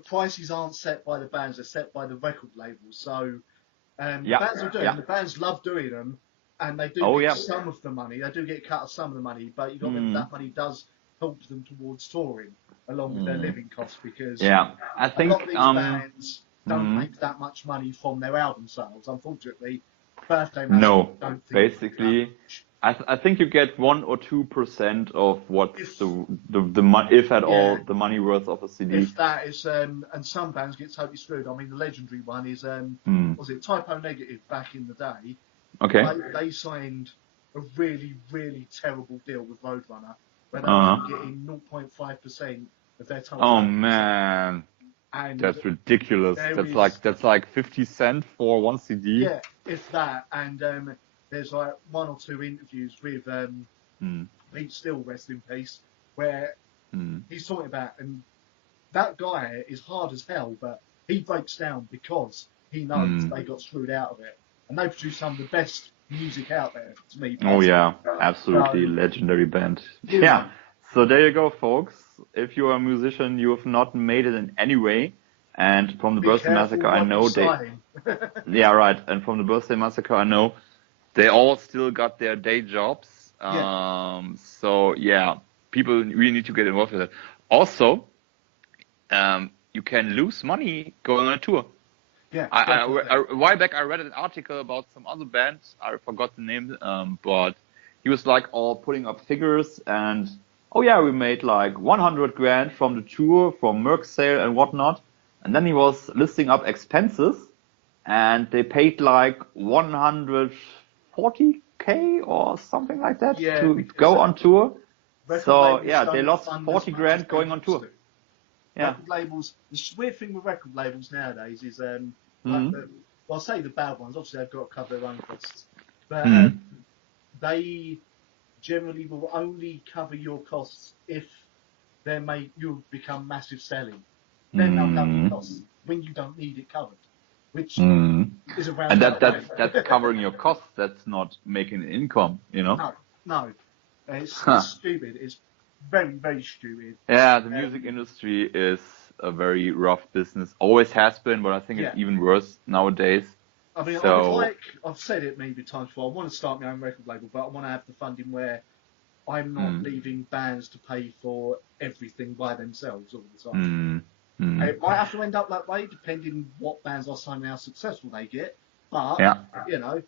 prices aren't set by the bands; they're set by the record labels. So. The bands love doing them, and they do get some of the money. They do get cut of some of the money, but you got to remember that money does help them towards touring along with their living costs, because I think a lot of these bands don't make that much money from their album sales. Unfortunately, Birthday Massacre don't think basically. I think you get 1 or 2% of what's the money, if at all, the money worth of a CD. If that is, and some bands get totally screwed. I mean, the legendary one is, was it Typo Negative back in the day? Okay. They signed a really, really terrible deal with Roadrunner, where they were getting 0.5% of their total. Oh man, and that's ridiculous. That's like 50 cents for one CD. Yeah, if that, and there's like 1 or 2 interviews with Pete Steele, rest in peace, where he's talking about, and that guy is hard as hell, but he breaks down because he knows they got screwed out of it. And they produce some of the best music out there to me. Oh Personally. yeah, absolutely So, legendary band. you Yeah. know, So there you go, folks. If you are a musician, you have not made it in any way. And from the be Birthday careful Massacre, I what know you're they. saying. Yeah, right. And from the Birthday Massacre, I know they all still got their day jobs. Yeah. So yeah, people really need to get involved with it. Also, you can lose money going on a tour. Yeah, definitely. A while back, I read an article about some other band. I forgot the name, but he was like all putting up figures and, oh yeah, we made like 100 grand from the tour, from merch sale and whatnot. And then he was listing up expenses, and they paid like 140K or something like that Yeah, to because go on tour. record So labels yeah, they don't lost fund as 40 much as grand they going on used tour. to. Yeah. Record labels. The weird thing with record labels nowadays is, like Mm-hmm. well, I'll say the bad ones. Obviously, they've got to cover their own costs, but Mm-hmm. they generally will only cover your costs if you become massive selling. Then they'll cover your costs when you don't need it covered, which is a And roundabout way. that's covering your costs. That's not making an income, you know? No, it's Huh. stupid. It's very, very stupid. Yeah, the music industry is a very rough business. Always has been, but I think Yeah. it's even worse nowadays. I mean, So, I've said it maybe times before. I want to start my own record label, but I want to have the funding where I'm not leaving bands to pay for everything by themselves all the time. It might have to end up that way, depending what bands I sign and how successful they get. But, yeah. you know,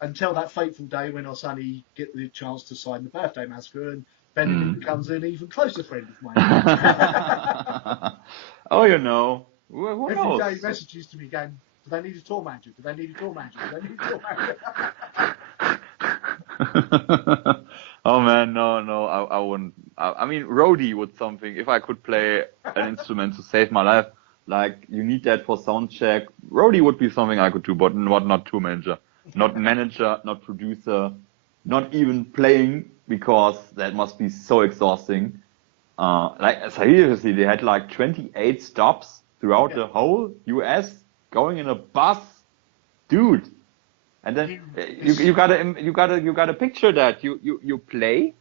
until that fateful day when I suddenly get the chance to sign the Birthday Massacre and Benedict becomes an even closer friend of mine. Oh, you know, who Every knows? day messages to me going, do they need a tour manager? Do they need a tour manager? Do they need a tour manager? Oh man, no, I wouldn't. I mean, roadie would something. If I could play an instrument to save my life, like you need that for sound check. Roadie would be something I could do, but not tour manager, not manager, not producer, not even playing, because that must be so exhausting. Like seriously, they had like 28 stops throughout the whole US, going in a bus, dude. And then you gotta picture that you play,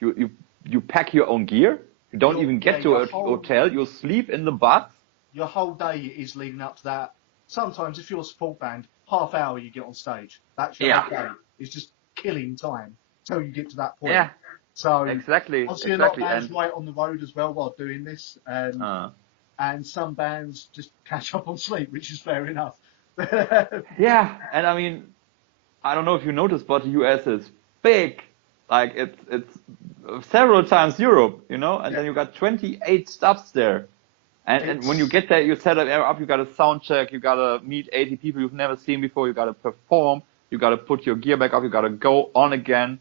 you pack your own gear, you don't even get to a hotel, you sleep in the bus. Your whole day is leading up to that. Sometimes if you're a support band, half hour you get on stage. That's your whole day. It's just killing time till you get to that point. Yeah. So Exactly. obviously a lot of bands write on the road as well while doing this. And some bands just catch up on sleep, which is fair enough. Yeah, and I mean, I don't know if you noticed, but the US is big. Like it's several times Europe, you know, and then you got 28 stops there. And when you get there, you set up, you gotta sound check, you gotta meet 80 people you've never seen before, you gotta perform, you gotta put your gear back up, you gotta go on again.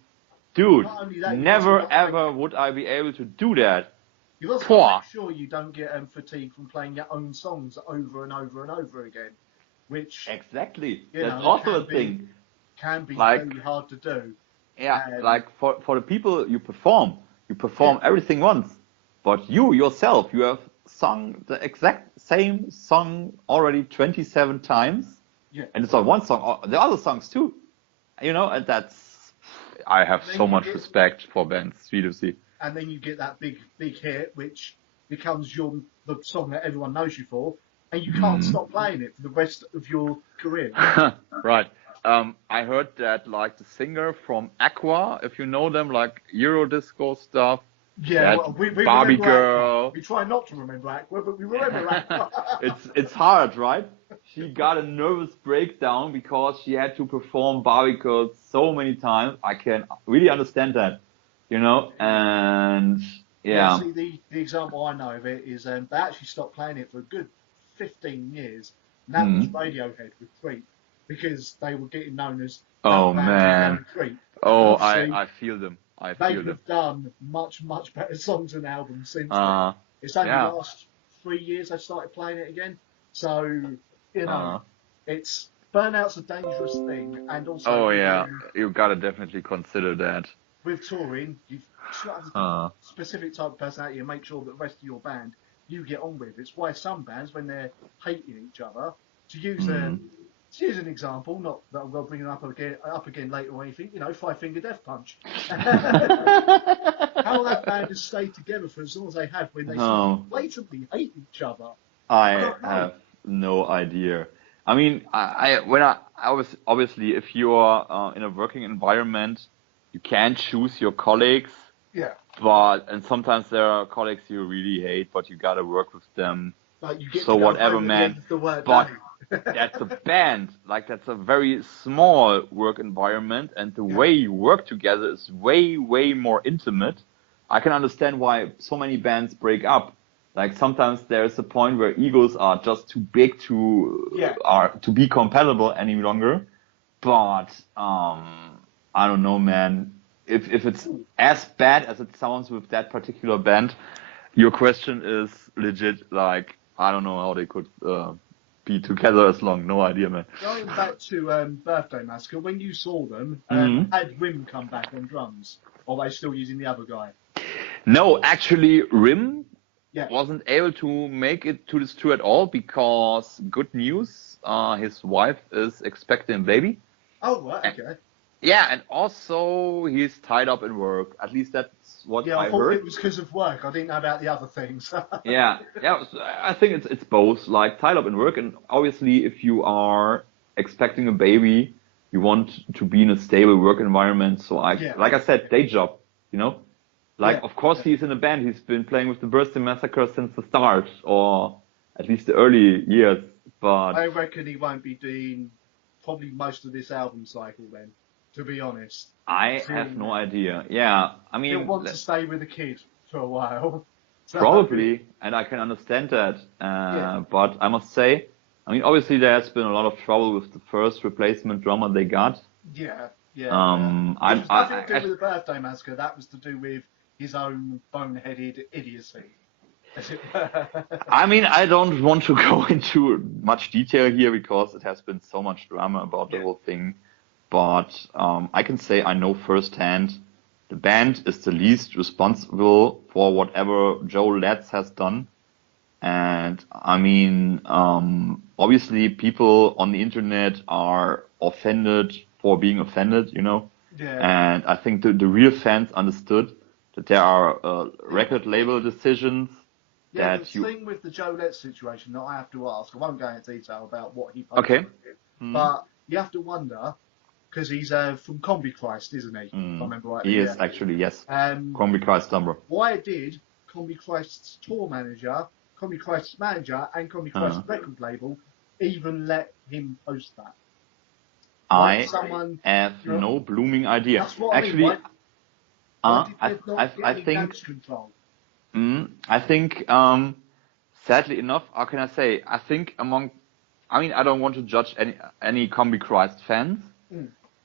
Dude, never ever would I be able to do that. You've also got to make sure you don't get fatigued from playing your own songs over and over and over again, which exactly, that's also a thing. Can be very hard to do. Yeah, like for the people you perform everything once, but you yourself, you have sung the exact same song already 27 times, and it's not one song, the other songs too, you know, and I have so much respect for bands, seriously. And then you get that big hit, which becomes the song that everyone knows you for, and you can't stop playing it for the rest of your career. Right. I heard that like the singer from Aqua, if you know them, like Eurodisco stuff. Yeah, well, we Barbie girl. Aqua. We try not to remember Aqua, but we remember Aqua. It's hard, right? She got a nervous breakdown because she had to perform Barbie girl so many times. I can really understand that, you know, and yeah. See, the example I know of it is they actually stopped playing it for a good 15 years. And that was Radiohead with Creep, because they were getting known as Creep. Oh, I feel them. They have done much better songs and albums since then. It's only the last 3 years they started playing it again. So, you know, burnout's a dangerous thing, and also... Oh, yeah, you gotta definitely consider that. With touring, you've got a specific type of personality and make sure that the rest of your band you get on with. It's why some bands, when they're hating each other, to use Here's an example, not that I'm going to bring it up again later or anything. Five Finger Death Punch. How that band has stayed together for as long as they have when they blatantly hate each other. I have no idea. I mean, I was obviously, if you are in a working environment, you can choose your colleagues. Yeah. And sometimes there are colleagues you really hate, but you gotta work with them. Like you get so to go whatever, home man. At the end of the work But day. that's a band. Like that's a very small work environment, and the way you work together is way, way more intimate. I can understand why so many bands break up. Like sometimes there's a point where egos are just too big to be compatible any longer. But I don't know, man. If it's as bad as it sounds with that particular band, your question is legit. Like I don't know how they could be together as long. No idea, man. Going back to Birthday Massacre, when you saw them, had Rim come back on drums, or are they still using the other guy? No, actually, Rim wasn't able to make it to this tour at all because good news, his wife is expecting a baby. Oh, right, okay. Yeah, and also he's tied up in work. At least that's what I thought heard. It was because of work. I didn't know about the other things. yeah. I think it's both. Like tied up in work, and obviously, if you are expecting a baby, you want to be in a stable work environment. So, like I said, day job. Of course, he's in a band. He's been playing with the Birthday Massacre since the start, or at least the early years. But I reckon he won't be doing probably most of this album cycle then. To be honest, I have no idea. Yeah, I mean, he'll want to stay with the kid for a while. So, probably, and I can understand that. But I must say, I mean, obviously there has been a lot of trouble with the first replacement drummer they got. Yeah. It was nothing to do with the Birthday Massacre. That was to do with his own boneheaded idiocy. I mean, I don't want to go into much detail here because it has been so much drama about the whole thing. But I can say I know firsthand the band is the least responsible for whatever Joe Latz has done. And I mean, obviously people on the internet are offended for being offended, Yeah. And I think the real fans understood that there are record label decisions. Yeah, the thing with the Joe Latz situation that I have to ask, I won't go into detail about what he posted. Okay. But you have to wonder, because he's from Combi Christ, isn't he? If I remember rightly. He is actually, yes. Combi Christ number. Why did Combi Christ's tour manager, Combi Christ's manager, and Combi Christ's record label even let him post that? I have no blooming idea. That's what actually, I think. Control? I think, sadly enough, how can I say? I think I don't want to judge any Combi Christ fans.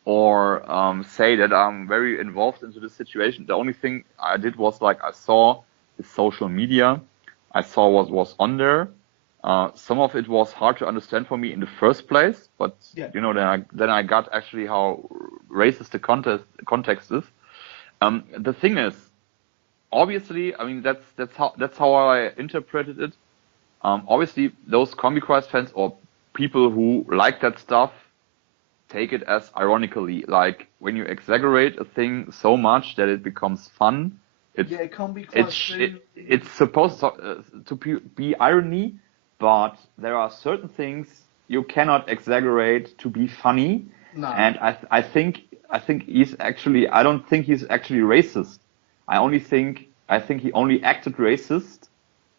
Or say that I'm very involved into this situation. The only thing I did was I saw his social media. I saw what was on there. Some of it was hard to understand for me in the first place, but then I got actually how racist the context is. The thing is, obviously, I mean that's how I interpreted it. Obviously, those Combi Christ fans or people who like that stuff take it as ironically, like when you exaggerate a thing so much that it becomes fun. It's supposed to be irony, but there are certain things you cannot exaggerate to be funny. No. And I think he's actually, I don't think he's actually racist. I think he only acted racist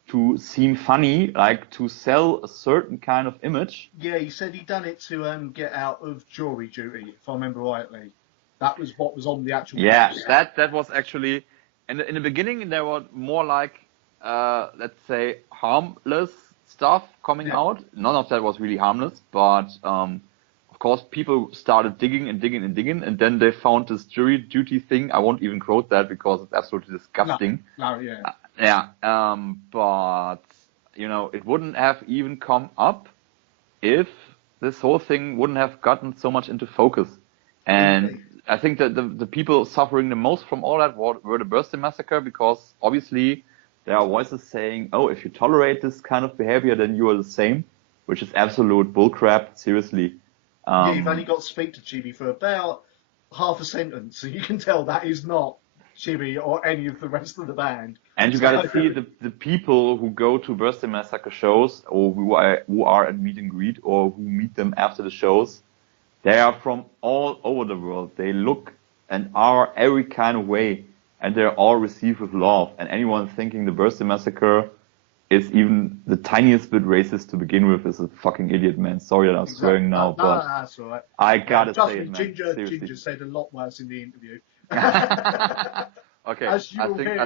to seem funny, like to sell a certain kind of image. Yeah, he said he done it to get out of jury duty, if I remember rightly. That was what was on the actual. Yeah, that was actually, in the beginning there was more like, let's say, harmless stuff coming out. None of that was really harmless, but of course people started digging, and then they found this jury duty thing. I won't even quote that because it's absolutely disgusting. No, yeah. But it wouldn't have even come up if this whole thing wouldn't have gotten so much into focus. And I think that the people suffering the most from all that were the Birthday Massacre, because obviously there are voices saying, oh, if you tolerate this kind of behavior, then you are the same, which is absolute bullcrap. Seriously. Yeah, you've only got to speak to Chibi for about half a sentence, so you can tell that is not Chibi or any of the rest of the band. And you gotta see the people who go to Birthday Massacre shows, or who are at meet and greet, or who meet them after the shows. They are from all over the world. They look and are every kind of way, and they're all received with love. And anyone thinking the Birthday Massacre is even the tiniest bit racist to begin with is a fucking idiot, man. Sorry that I'm swearing now, but no, that's all right. I gotta say it, man. Ginger said a lot worse in the interview. Okay, I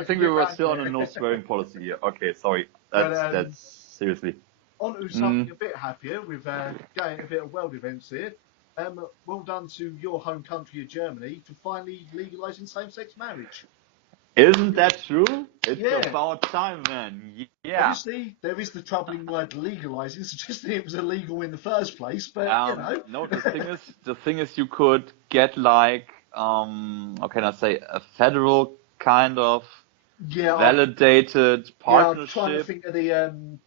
think we were still on a no swearing policy here. Okay, sorry. That's seriously. On to something a bit happier with going a bit of world events here. Well done to your home country of Germany for finally legalising same-sex marriage. Isn't that true? It's about time, man. Yeah. Obviously, there is the troubling word legalising, suggesting it was illegal in the first place, but you know. No, the thing is, you could get like, how can I say, a federal kind of validated partnership. I'm trying to think of the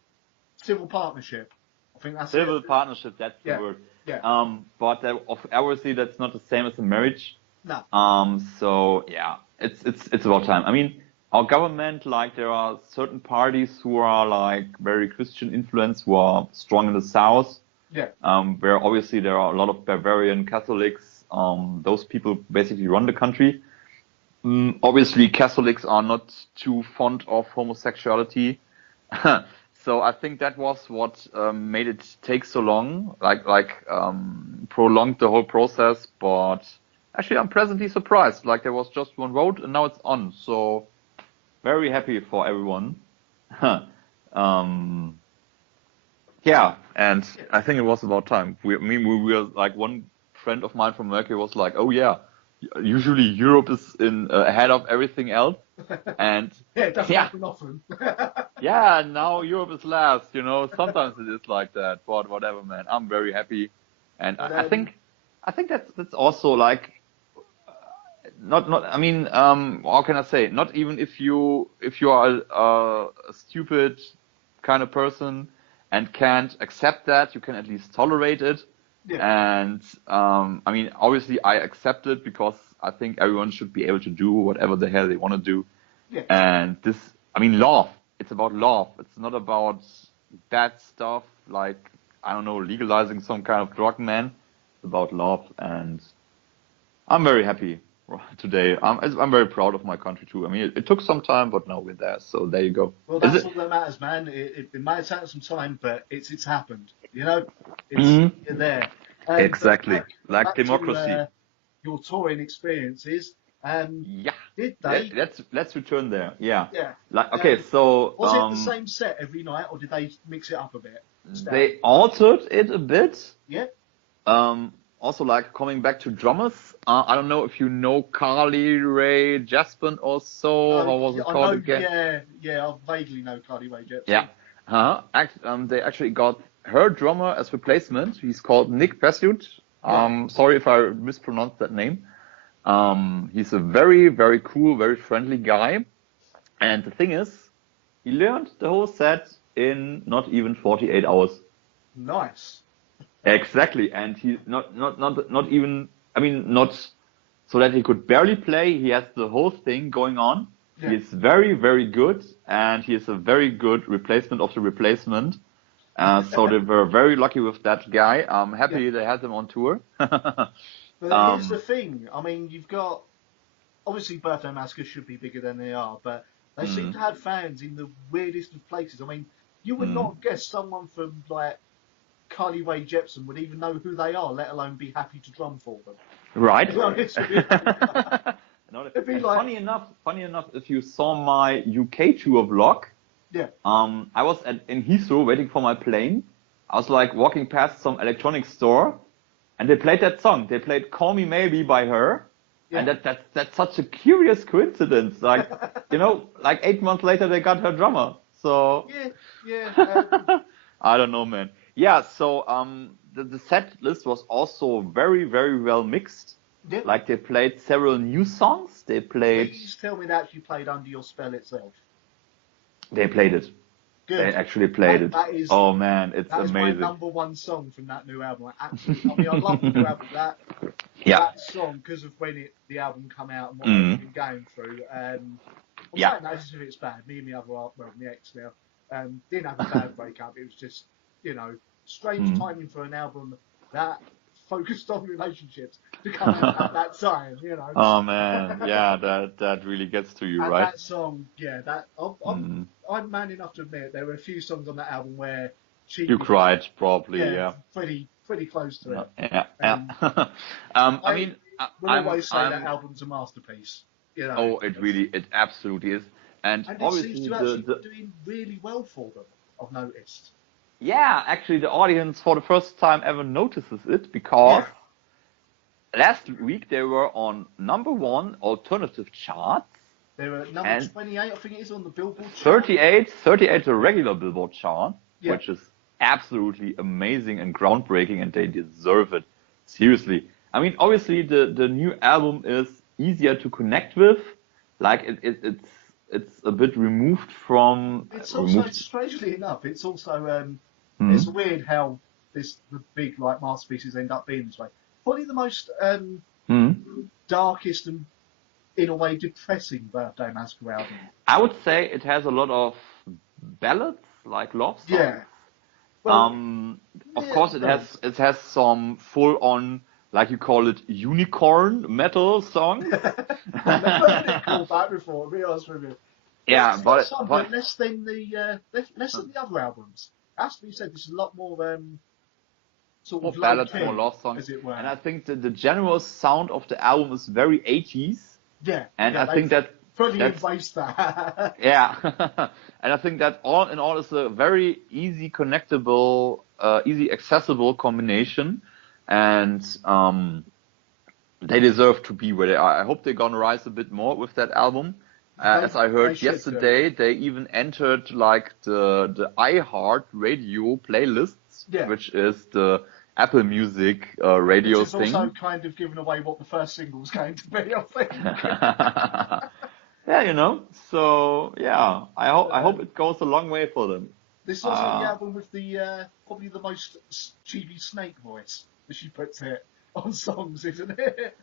civil partnership. I think that's civil partnership. That's the word. Yeah. But obviously that's not the same as a marriage. No. So yeah, it's about time. I mean, our government, like, there are certain parties who are like very Christian influenced, who are strong in the south. Yeah. Where obviously there are a lot of Bavarian Catholics. Those people basically run the country. Obviously, Catholics are not too fond of homosexuality. So I think that was what made it take so long, prolonged the whole process. But actually, I'm pleasantly surprised. Like, there was just one vote, and now it's on. So very happy for everyone. Yeah, and I think it was about time. We were like, one friend of mine from Mercury was like, "Oh yeah, usually Europe is ahead of everything else." And it doesn't happen often. Yeah, now Europe is last, you know. Sometimes it is like that, but whatever, man. I'm very happy, and I think that's also like not. I mean, how can I say? Not even if you are a stupid kind of person and can't accept that, you can at least tolerate it. Yeah. And I mean, obviously, I accept it because I think everyone should be able to do whatever the hell they want to do. Yeah. And this, I mean, love. It's about love. It's not about bad stuff like, I don't know, legalizing some kind of drug, man. It's about love, and I'm very happy today. I'm very proud of my country too. I mean, it took some time, but now we're there. So there you go. Well, that's all that matters, man. It may have taken some time, but it's happened. You know, you're there. Exactly, like democracy. To, your touring experiences. Did they? Let's return there. Yeah. Yeah. Like, okay, so was it the same set every night, or did they mix it up a bit? They altered it a bit. Yeah. Also, like, coming back to drummers, I don't know if you know Carly Rae Jepsen or so. How was it called again? Yeah, I vaguely know Carly Rae Jepsen. Yeah. They actually got her drummer as replacement. He's called Nick Pursuit. Sorry if I mispronounced that name. He's a very, very cool, very friendly guy. And the thing is, he learned the whole set in not even 48 hours. Nice. Exactly. And he's not even, I mean, not so that he could barely play. He has the whole thing going on. Yeah. He is very, very good. And he is a very good replacement of the replacement. So they were very lucky with that guy. I'm happy they had him on tour. But here's the thing. I mean, you've got, obviously Birthday Massacre should be bigger than they are, but they seem to have fans in the weirdest of places. I mean, you would not guess someone from like Carly Rae Jepsen would even know who they are, let alone be happy to drum for them. Right. Funny enough, if you saw my UK tour vlog, I was in Heathrow waiting for my plane. I was like walking past some electronics store, and they played that song. They played "Call Me Maybe" by her, and that's such a curious coincidence. Like, you know, like 8 months later they got her drummer. So I don't know, man. Yeah. So the set list was also very, very well mixed. Yeah. Like, they played several new songs. They played. Please tell me that you played "Under Your Spell" itself. They played it. Good. They actually played it. That is, oh man, it's that amazing. is my #1 song from that new album. I mean, I love the new album. Yeah. That song, because of when the album come out and what I've been going through. I'm saying that as if it's bad. Me and my ex now, didn't have a bad breakup. It was just, strange timing for an album that focused on relationships to come out at that time, Oh man, yeah, that really gets to you, and right? that song, I'm man enough to admit there were a few songs on that album where you cried, probably, yeah. Pretty close to it. Yeah. I mean, will always say that album's a masterpiece. Oh, it absolutely is, and it obviously seems to actually be doing really well for them. I've noticed. Yeah, actually, the audience for the first time ever notices it because last week they were on #1 alternative charts. They were number 28, I think it is, on the Billboard chart. 38 the regular Billboard chart, which is absolutely amazing and groundbreaking, and they deserve it. Seriously. I mean, obviously, the new album is easier to connect with. Like, it's a bit removed from... It's also, strangely enough, it's also... It's weird how the big masterpieces end up being this way. Probably the most darkest and, in a way, depressing Birthday Massacre album. I would say it has a lot of ballads, like love songs. Yeah. Well, of course, it has some full-on, like you call it, unicorn metal songs. I've never heard it called that before, to be honest with you. Yeah, but less than the other albums. Has to be said, this is a lot more sort of ballads, more love songs, as it were. And I think the general sound of the album is very 80s. Yeah, and I think that fully embraced that. Yeah, and I think that all in all is a very easy connectable, easy accessible combination, and they deserve to be where they are. I hope they're gonna rise a bit more with that album. As I heard yesterday, they even entered the iHeart Radio playlists, which is the Apple Music radio thing. It's also kind of giving away what the first single's going to be, I think. Yeah, So yeah, I hope it goes a long way for them. This is also the album with the probably the most cheesy Snake voice, as she puts it, on songs, isn't it?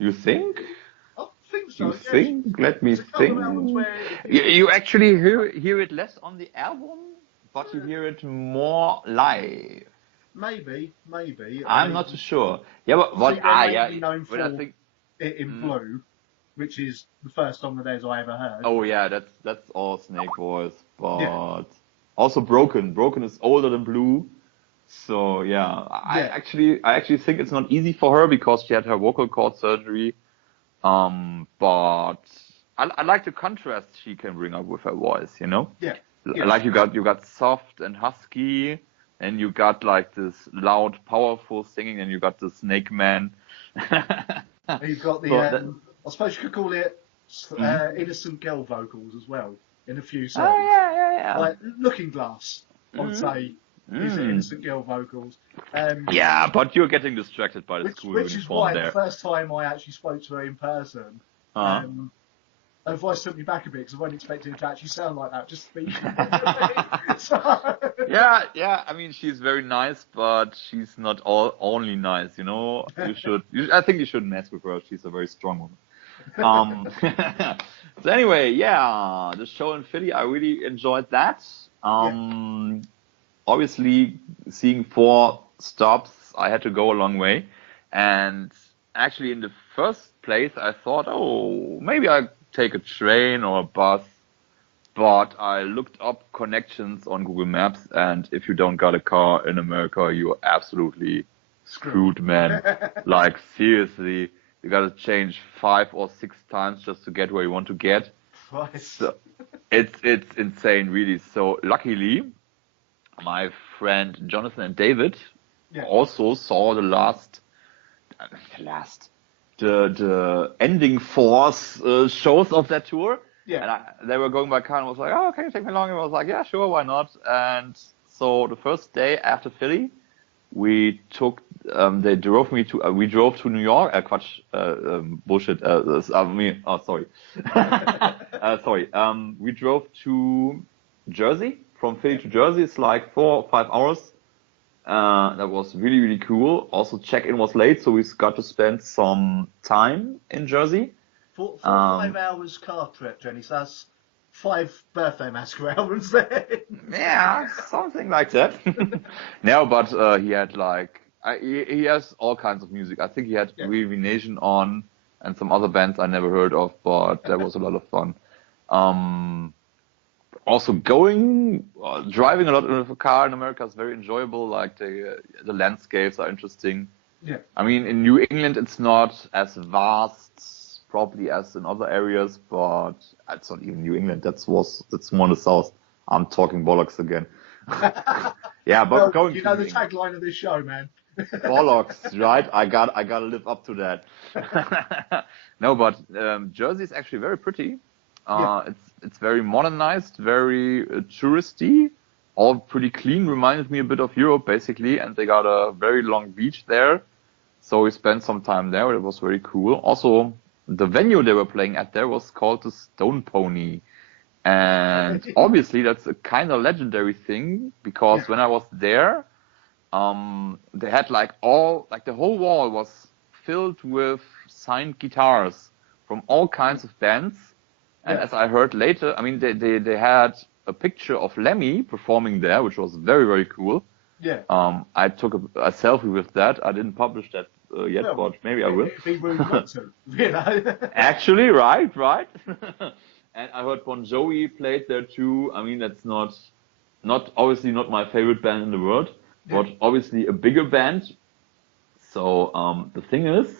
You think? I think so. You think? Let me think. You actually hear it less on the album, but you hear it more live. Maybe. I'm not too sure. Yeah, but what I think it in Blue, which is the first song of theirs I ever heard. Oh yeah, that's all Snake voice, but also Broken. Broken is older than Blue. So I actually think it's not easy for her because she had her vocal cord surgery. But I like the contrast she can bring up with her voice, Yeah. Like you got soft and husky, and you got like this loud, powerful singing, and you got the Snake Man. You've got the I suppose you could call it innocent girl vocals as well in a few songs. Oh yeah. Like Looking Glass, I would say. Is innocent girl vocals. Yeah, but you're getting distracted by the school uniform which is why there. The first time I actually spoke to her in person, her voice took me back a bit because I wasn't expecting her to actually sound like that, just speaking. Yeah. I mean, she's very nice, but she's not only nice. I think you shouldn't mess with her. She's a very strong woman. So anyway, the show in Philly, I really enjoyed that. Obviously, seeing 4 stops, I had to go a long way. And actually, in the first place, I thought, maybe I'll take a train or a bus. But I looked up connections on Google Maps, and if you don't got a car in America, you're absolutely screwed, man. Like, seriously, you gotta change 5 or 6 times just to get where you want to get. So, it's insane, really. So, luckily, my friend Jonathan and David also saw the ending force shows of that tour. Yeah. And they were going by car and was like, can you take me along? And I was like, yeah, sure, why not? And so the first day after Philly, we drove to New York. Bullshit. Sorry. We drove to Jersey from Philly to Jersey. It's like 4 or 5 hours. That was really, really cool. Also, check-in was late, so we got to spend some time in Jersey. 5 hours car trip, Jenny. So that's 5 birthday massacre albums there. Yeah, something like that. No, but he had like he has all kinds of music. I think he had Real Nation on and some other bands I never heard of, but that was a lot of fun. Also driving a lot in a car in America is very enjoyable. Like the landscapes are interesting. Yeah. I mean, in New England it's not as vast probably as in other areas, but it's not even New England. That's more in the south. I'm talking bollocks again. Yeah, but well, going you to know the New England. tagline of this show, man. Bollocks, right? I gotta live up to that. No, but Jersey is actually very pretty. It's very modernized, very touristy, all pretty clean. Reminded me a bit of Europe, basically, and they got a very long beach there. So we spent some time there. It was very cool. Also, the venue they were playing at there was called the Stone Pony. And obviously that's a kind of legendary thing because when I was there, they had like the whole wall was filled with signed guitars from all kinds of bands. And as I heard later, I mean, they had a picture of Lemmy performing there, which was very, very cool. Yeah. I took a selfie with that. I didn't publish that yet, but maybe I will. It'd be rude not to, you know. Actually, right. And I heard Bon Jovi played there too. I mean, that's not obviously not my favorite band in the world, but obviously a bigger band. So the thing is,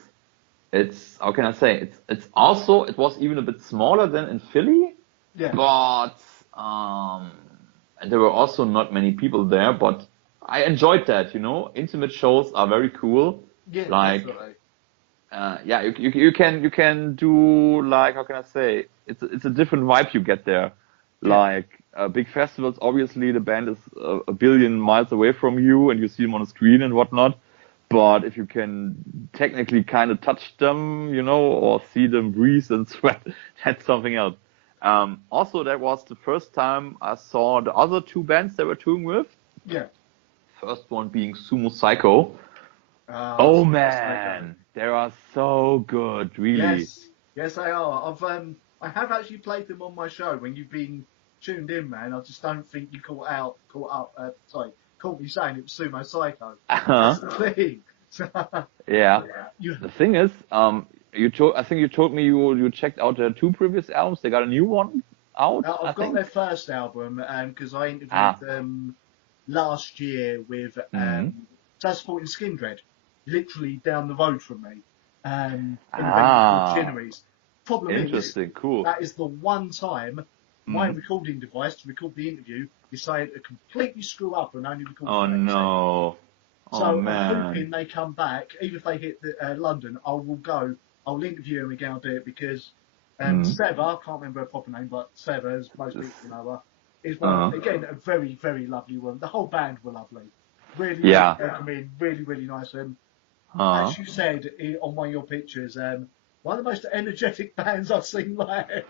it's how can I say? It was even a bit smaller than in Philly. Yeah. But and there were also not many people there, but I enjoyed that, you know. Intimate shows are very cool. Yeah, like definitely. you can do like how can I say? It's a different vibe you get there. Like big festivals, obviously the band is a billion miles away from you and you see them on the screen and whatnot. But if you can technically kind of touch them, you know, or see them breathe and sweat, that's something else. Also, that was the first time I saw the other two bands they were touring with. Yeah. First one being Sumo Psycho. Oh man, they are so good, really. Yes, they are. I have actually played them on my show when you've been tuned in, man. I just don't think you caught me saying it was Sumo Psycho. That's the thing. Yeah. The thing is, I think you told me you checked out their 2 previous albums. They got a new one out. I've got their first album because I interviewed them last year with just supporting Skin Dread, literally down the road from me. In a venue called Chinnery's. Problem Interesting, cool. That is the one time my recording device to record the interview decided to completely screw up and only record. Oh no! So I'm hoping they come back. Even if they hit London, I'll interview them again. I'll do it because Seva, I can't remember her proper name, but Seva, as most people know her, is one again a very, very lovely woman. The whole band were lovely, really welcoming, really, really nice. And as you said on one of your pictures, one of the most energetic bands I've seen live.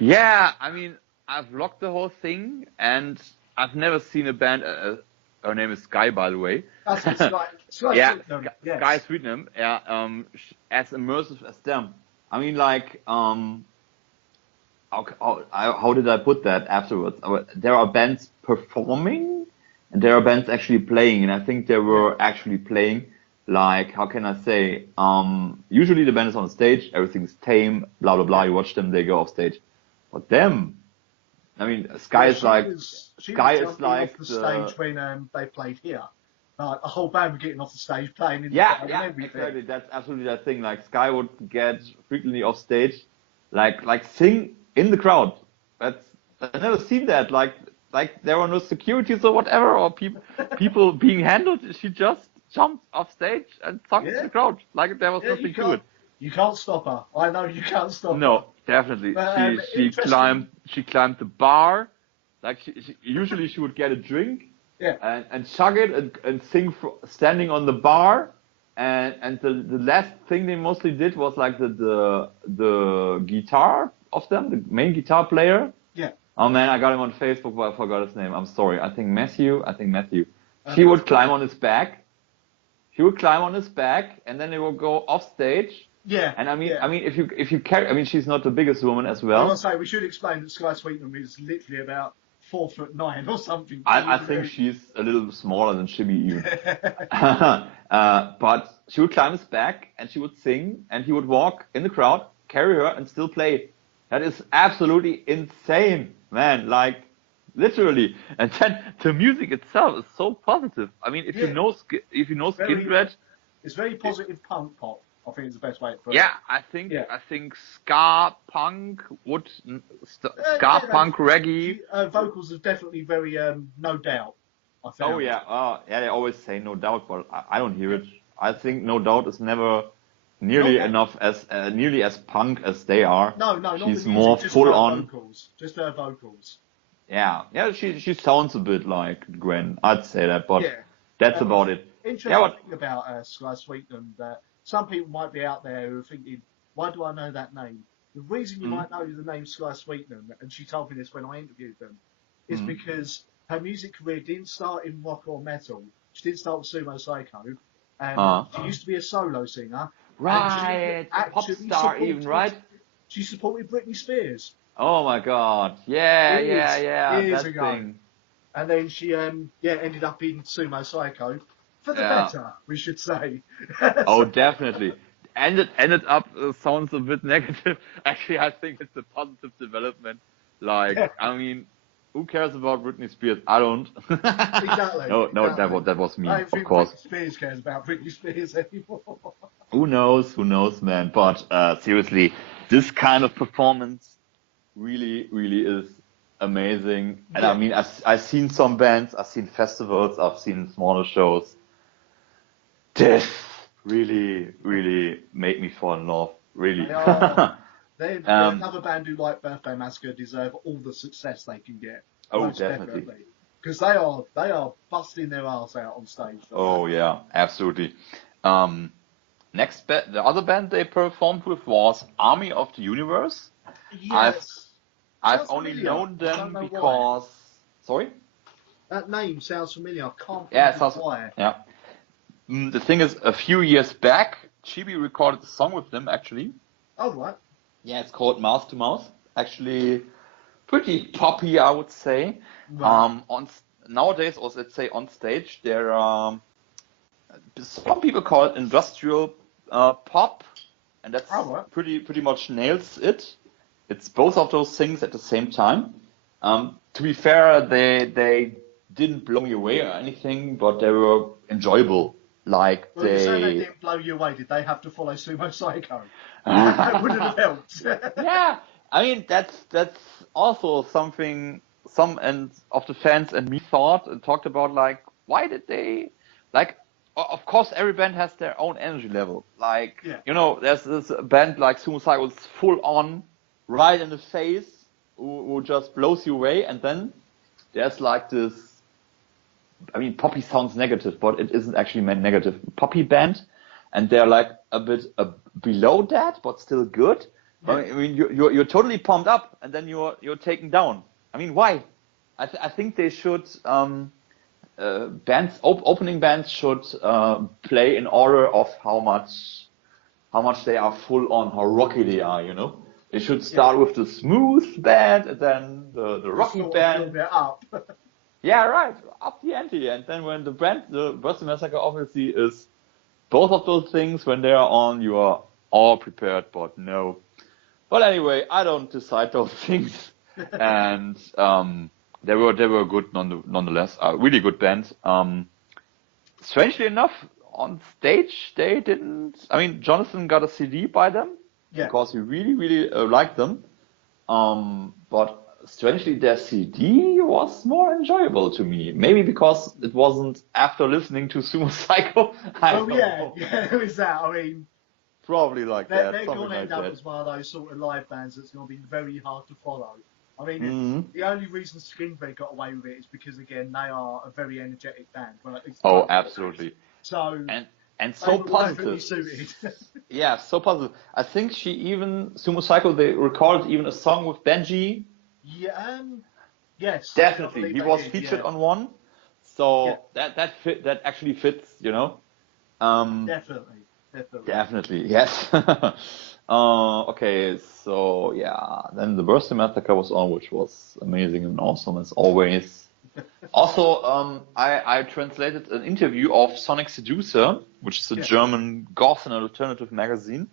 Yeah, I mean, I've vlogged the whole thing, and I've never seen a band. Her name is Sky, by the way. That's Sky Sweetnam. Yeah, as immersive as them. I mean, like, how did I put that afterwards? There are bands performing, and there are bands actually playing, and I think they were actually playing. Like, how can I say? Usually the band is on stage, everything's tame, blah blah blah. You watch them, they go off stage. But them, I mean, Sky is like the stage when they played here. A whole band were getting off the stage playing in the crowd and everything. Exactly. That's absolutely that thing. Like Sky would get frequently off stage, like sing in the crowd. I've never seen that. Like there were no securities or whatever, or people being handled. She just jumped off stage and sung in the crowd like there was nothing to it. You can't stop her. I know you can't stop her. No, definitely. She climbed the bar. Like usually she would get a drink. Yeah. And chug it and sing standing on the bar, and the last thing they mostly did was like the guitar of them, the main guitar player. Yeah. Oh man, I got him on Facebook, but I forgot his name. I'm sorry. I think Matthew. She would climb on his back. And then they would go off stage. Yeah. And I mean, if you carry, I mean, she's not the biggest woman as well. I was gonna say we should explain that Sky Sweetnam is literally about 4'9" or something. I think she's a little smaller than Chibi even. But she would climb his back and she would sing and he would walk in the crowd, carry her and still play. That is absolutely insane, man. Like, literally. And then the music itself is so positive. I mean, if you know Skindred, it's very positive punk pop. I think it's the best way to put it. Yeah, I think ska punk punk reggae. Vocals are definitely very No Doubt. I found. Oh yeah, they always say No Doubt, but I don't hear it. I think No Doubt is never nearly enough as nearly as punk as they are. No, she's not more just full on. Vocals, just her vocals. Yeah, she sounds a bit like Gwen. I'd say that, but that's about it. Interesting thing about Sky Sweetnam that some people might be out there who are thinking, why do I know that name? The reason you might know the name Sky Sweetnam, and she told me this when I interviewed them, is because her music career didn't start in rock or metal. She didn't start with Sumo Psycho, and she used to be a solo singer. Right, pop star even, right? She supported Britney Spears. Oh my God! Yeah, years that ago. thing. And then she ended up in Sumo Psycho. For the better, we should say. Oh, definitely. Ended up sounds a bit negative. Actually, I think it's a positive development. Like, I mean, who cares about Britney Spears? I don't. Exactly. No, exactly. that was me, I don't think of course. Britney Spears cares about Britney Spears anymore. Who knows, man? But seriously, this kind of performance really is amazing. And I mean, I've seen some bands, I've seen festivals, I've seen smaller shows. This really made me fall in love. Really. They're another band who, like Birthday Massacre, deserve all the success they can get. Oh, Most definitely. Because they are busting their arse out on stage. Oh yeah, absolutely. The other band they performed with was Army of the Universe. Yes. I've only known them because. Why. Sorry? That name sounds familiar. I can't think why. Yeah. The thing is, a few years back, Chibi recorded a song with them, actually. Oh, right. Yeah, it's called Mouth to Mouth. Actually, pretty poppy, I would say. Right. Nowadays, or let's say on stage, there are some people call it industrial pop, and that's pretty much nails it. It's both of those things at the same time. To be fair, they didn't blow me away or anything, but they were enjoyable. Like you say they didn't blow you away. Did they have to follow Sumo Psycho? That wouldn't have helped. Yeah, I mean that's also something some of the fans and me thought and talked about. Like, why did they like? Of course, every band has their own energy level. Like, there's this band like Sumo Psycho is full on, right in the face, who just blows you away, and then there's like this. I mean, poppy sounds negative, but it isn't actually meant negative. Poppy band, and they're like a bit below that, but still good. Yeah. I mean, you're totally pumped up, and then you're taken down. I mean, why? I think they should opening bands should play in order of how much they are full on, how rocky they are. They should start with the smooth band, and then the rocky band. Up. Yeah, right. Up the ante, and then when the Birthday Massacre obviously is both of those things. When they are on, you are all prepared, but no. But anyway, I don't decide those things, and they were good nonetheless. Really good band. Strangely enough, on stage they didn't. I mean, Jonathan got a CD by them because he really liked them. But strangely, their CD was more enjoyable to me. Maybe because it wasn't after listening to Sumo Psycho. It was that. I mean, probably like that. They're going to end up as one of those sort of live bands that's going to be very hard to follow. I mean, the only reason Skindred got away with it is because, again, they are a very energetic band. Well, absolutely. So and so positive. Yeah, so positive. I think Sumo Psycho, they recorded even a song with Benji. Yeah, yes. Definitely, he was featured on one, so that actually fits, you know. Definitely. Definitely, yes. Okay, so yeah, then the Birthday Massacre was on, which was amazing and awesome as always. Also, I translated an interview of Sonic Seducer, which is a German goth and alternative magazine.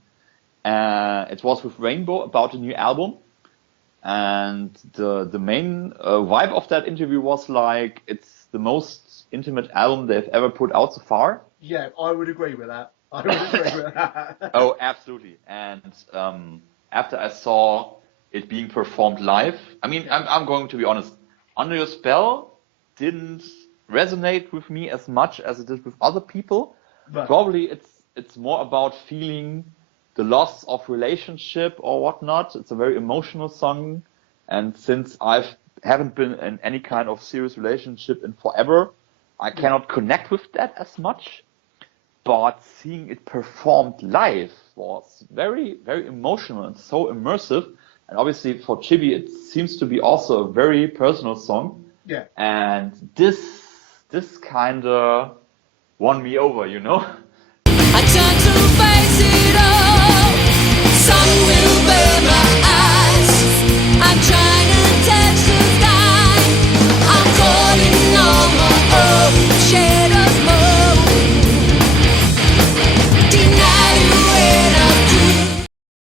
It was with Rainbow about a new album. And the main vibe of that interview was like, it's the most intimate album they've ever put out so far. Yeah, I would agree with that. Oh, absolutely. And after I saw it being performed live, I mean, I'm going to be honest, Under Your Spell didn't resonate with me as much as it did with other people. Right. Probably it's more about feeling the loss of relationship or whatnot. It's a very emotional song, and since haven't been in any kind of serious relationship in forever, I cannot connect with that as much. But seeing it performed live was very, very emotional and so immersive. And obviously for Chibi, it seems to be also a very personal song. Yeah. And this kind of won me over, you know?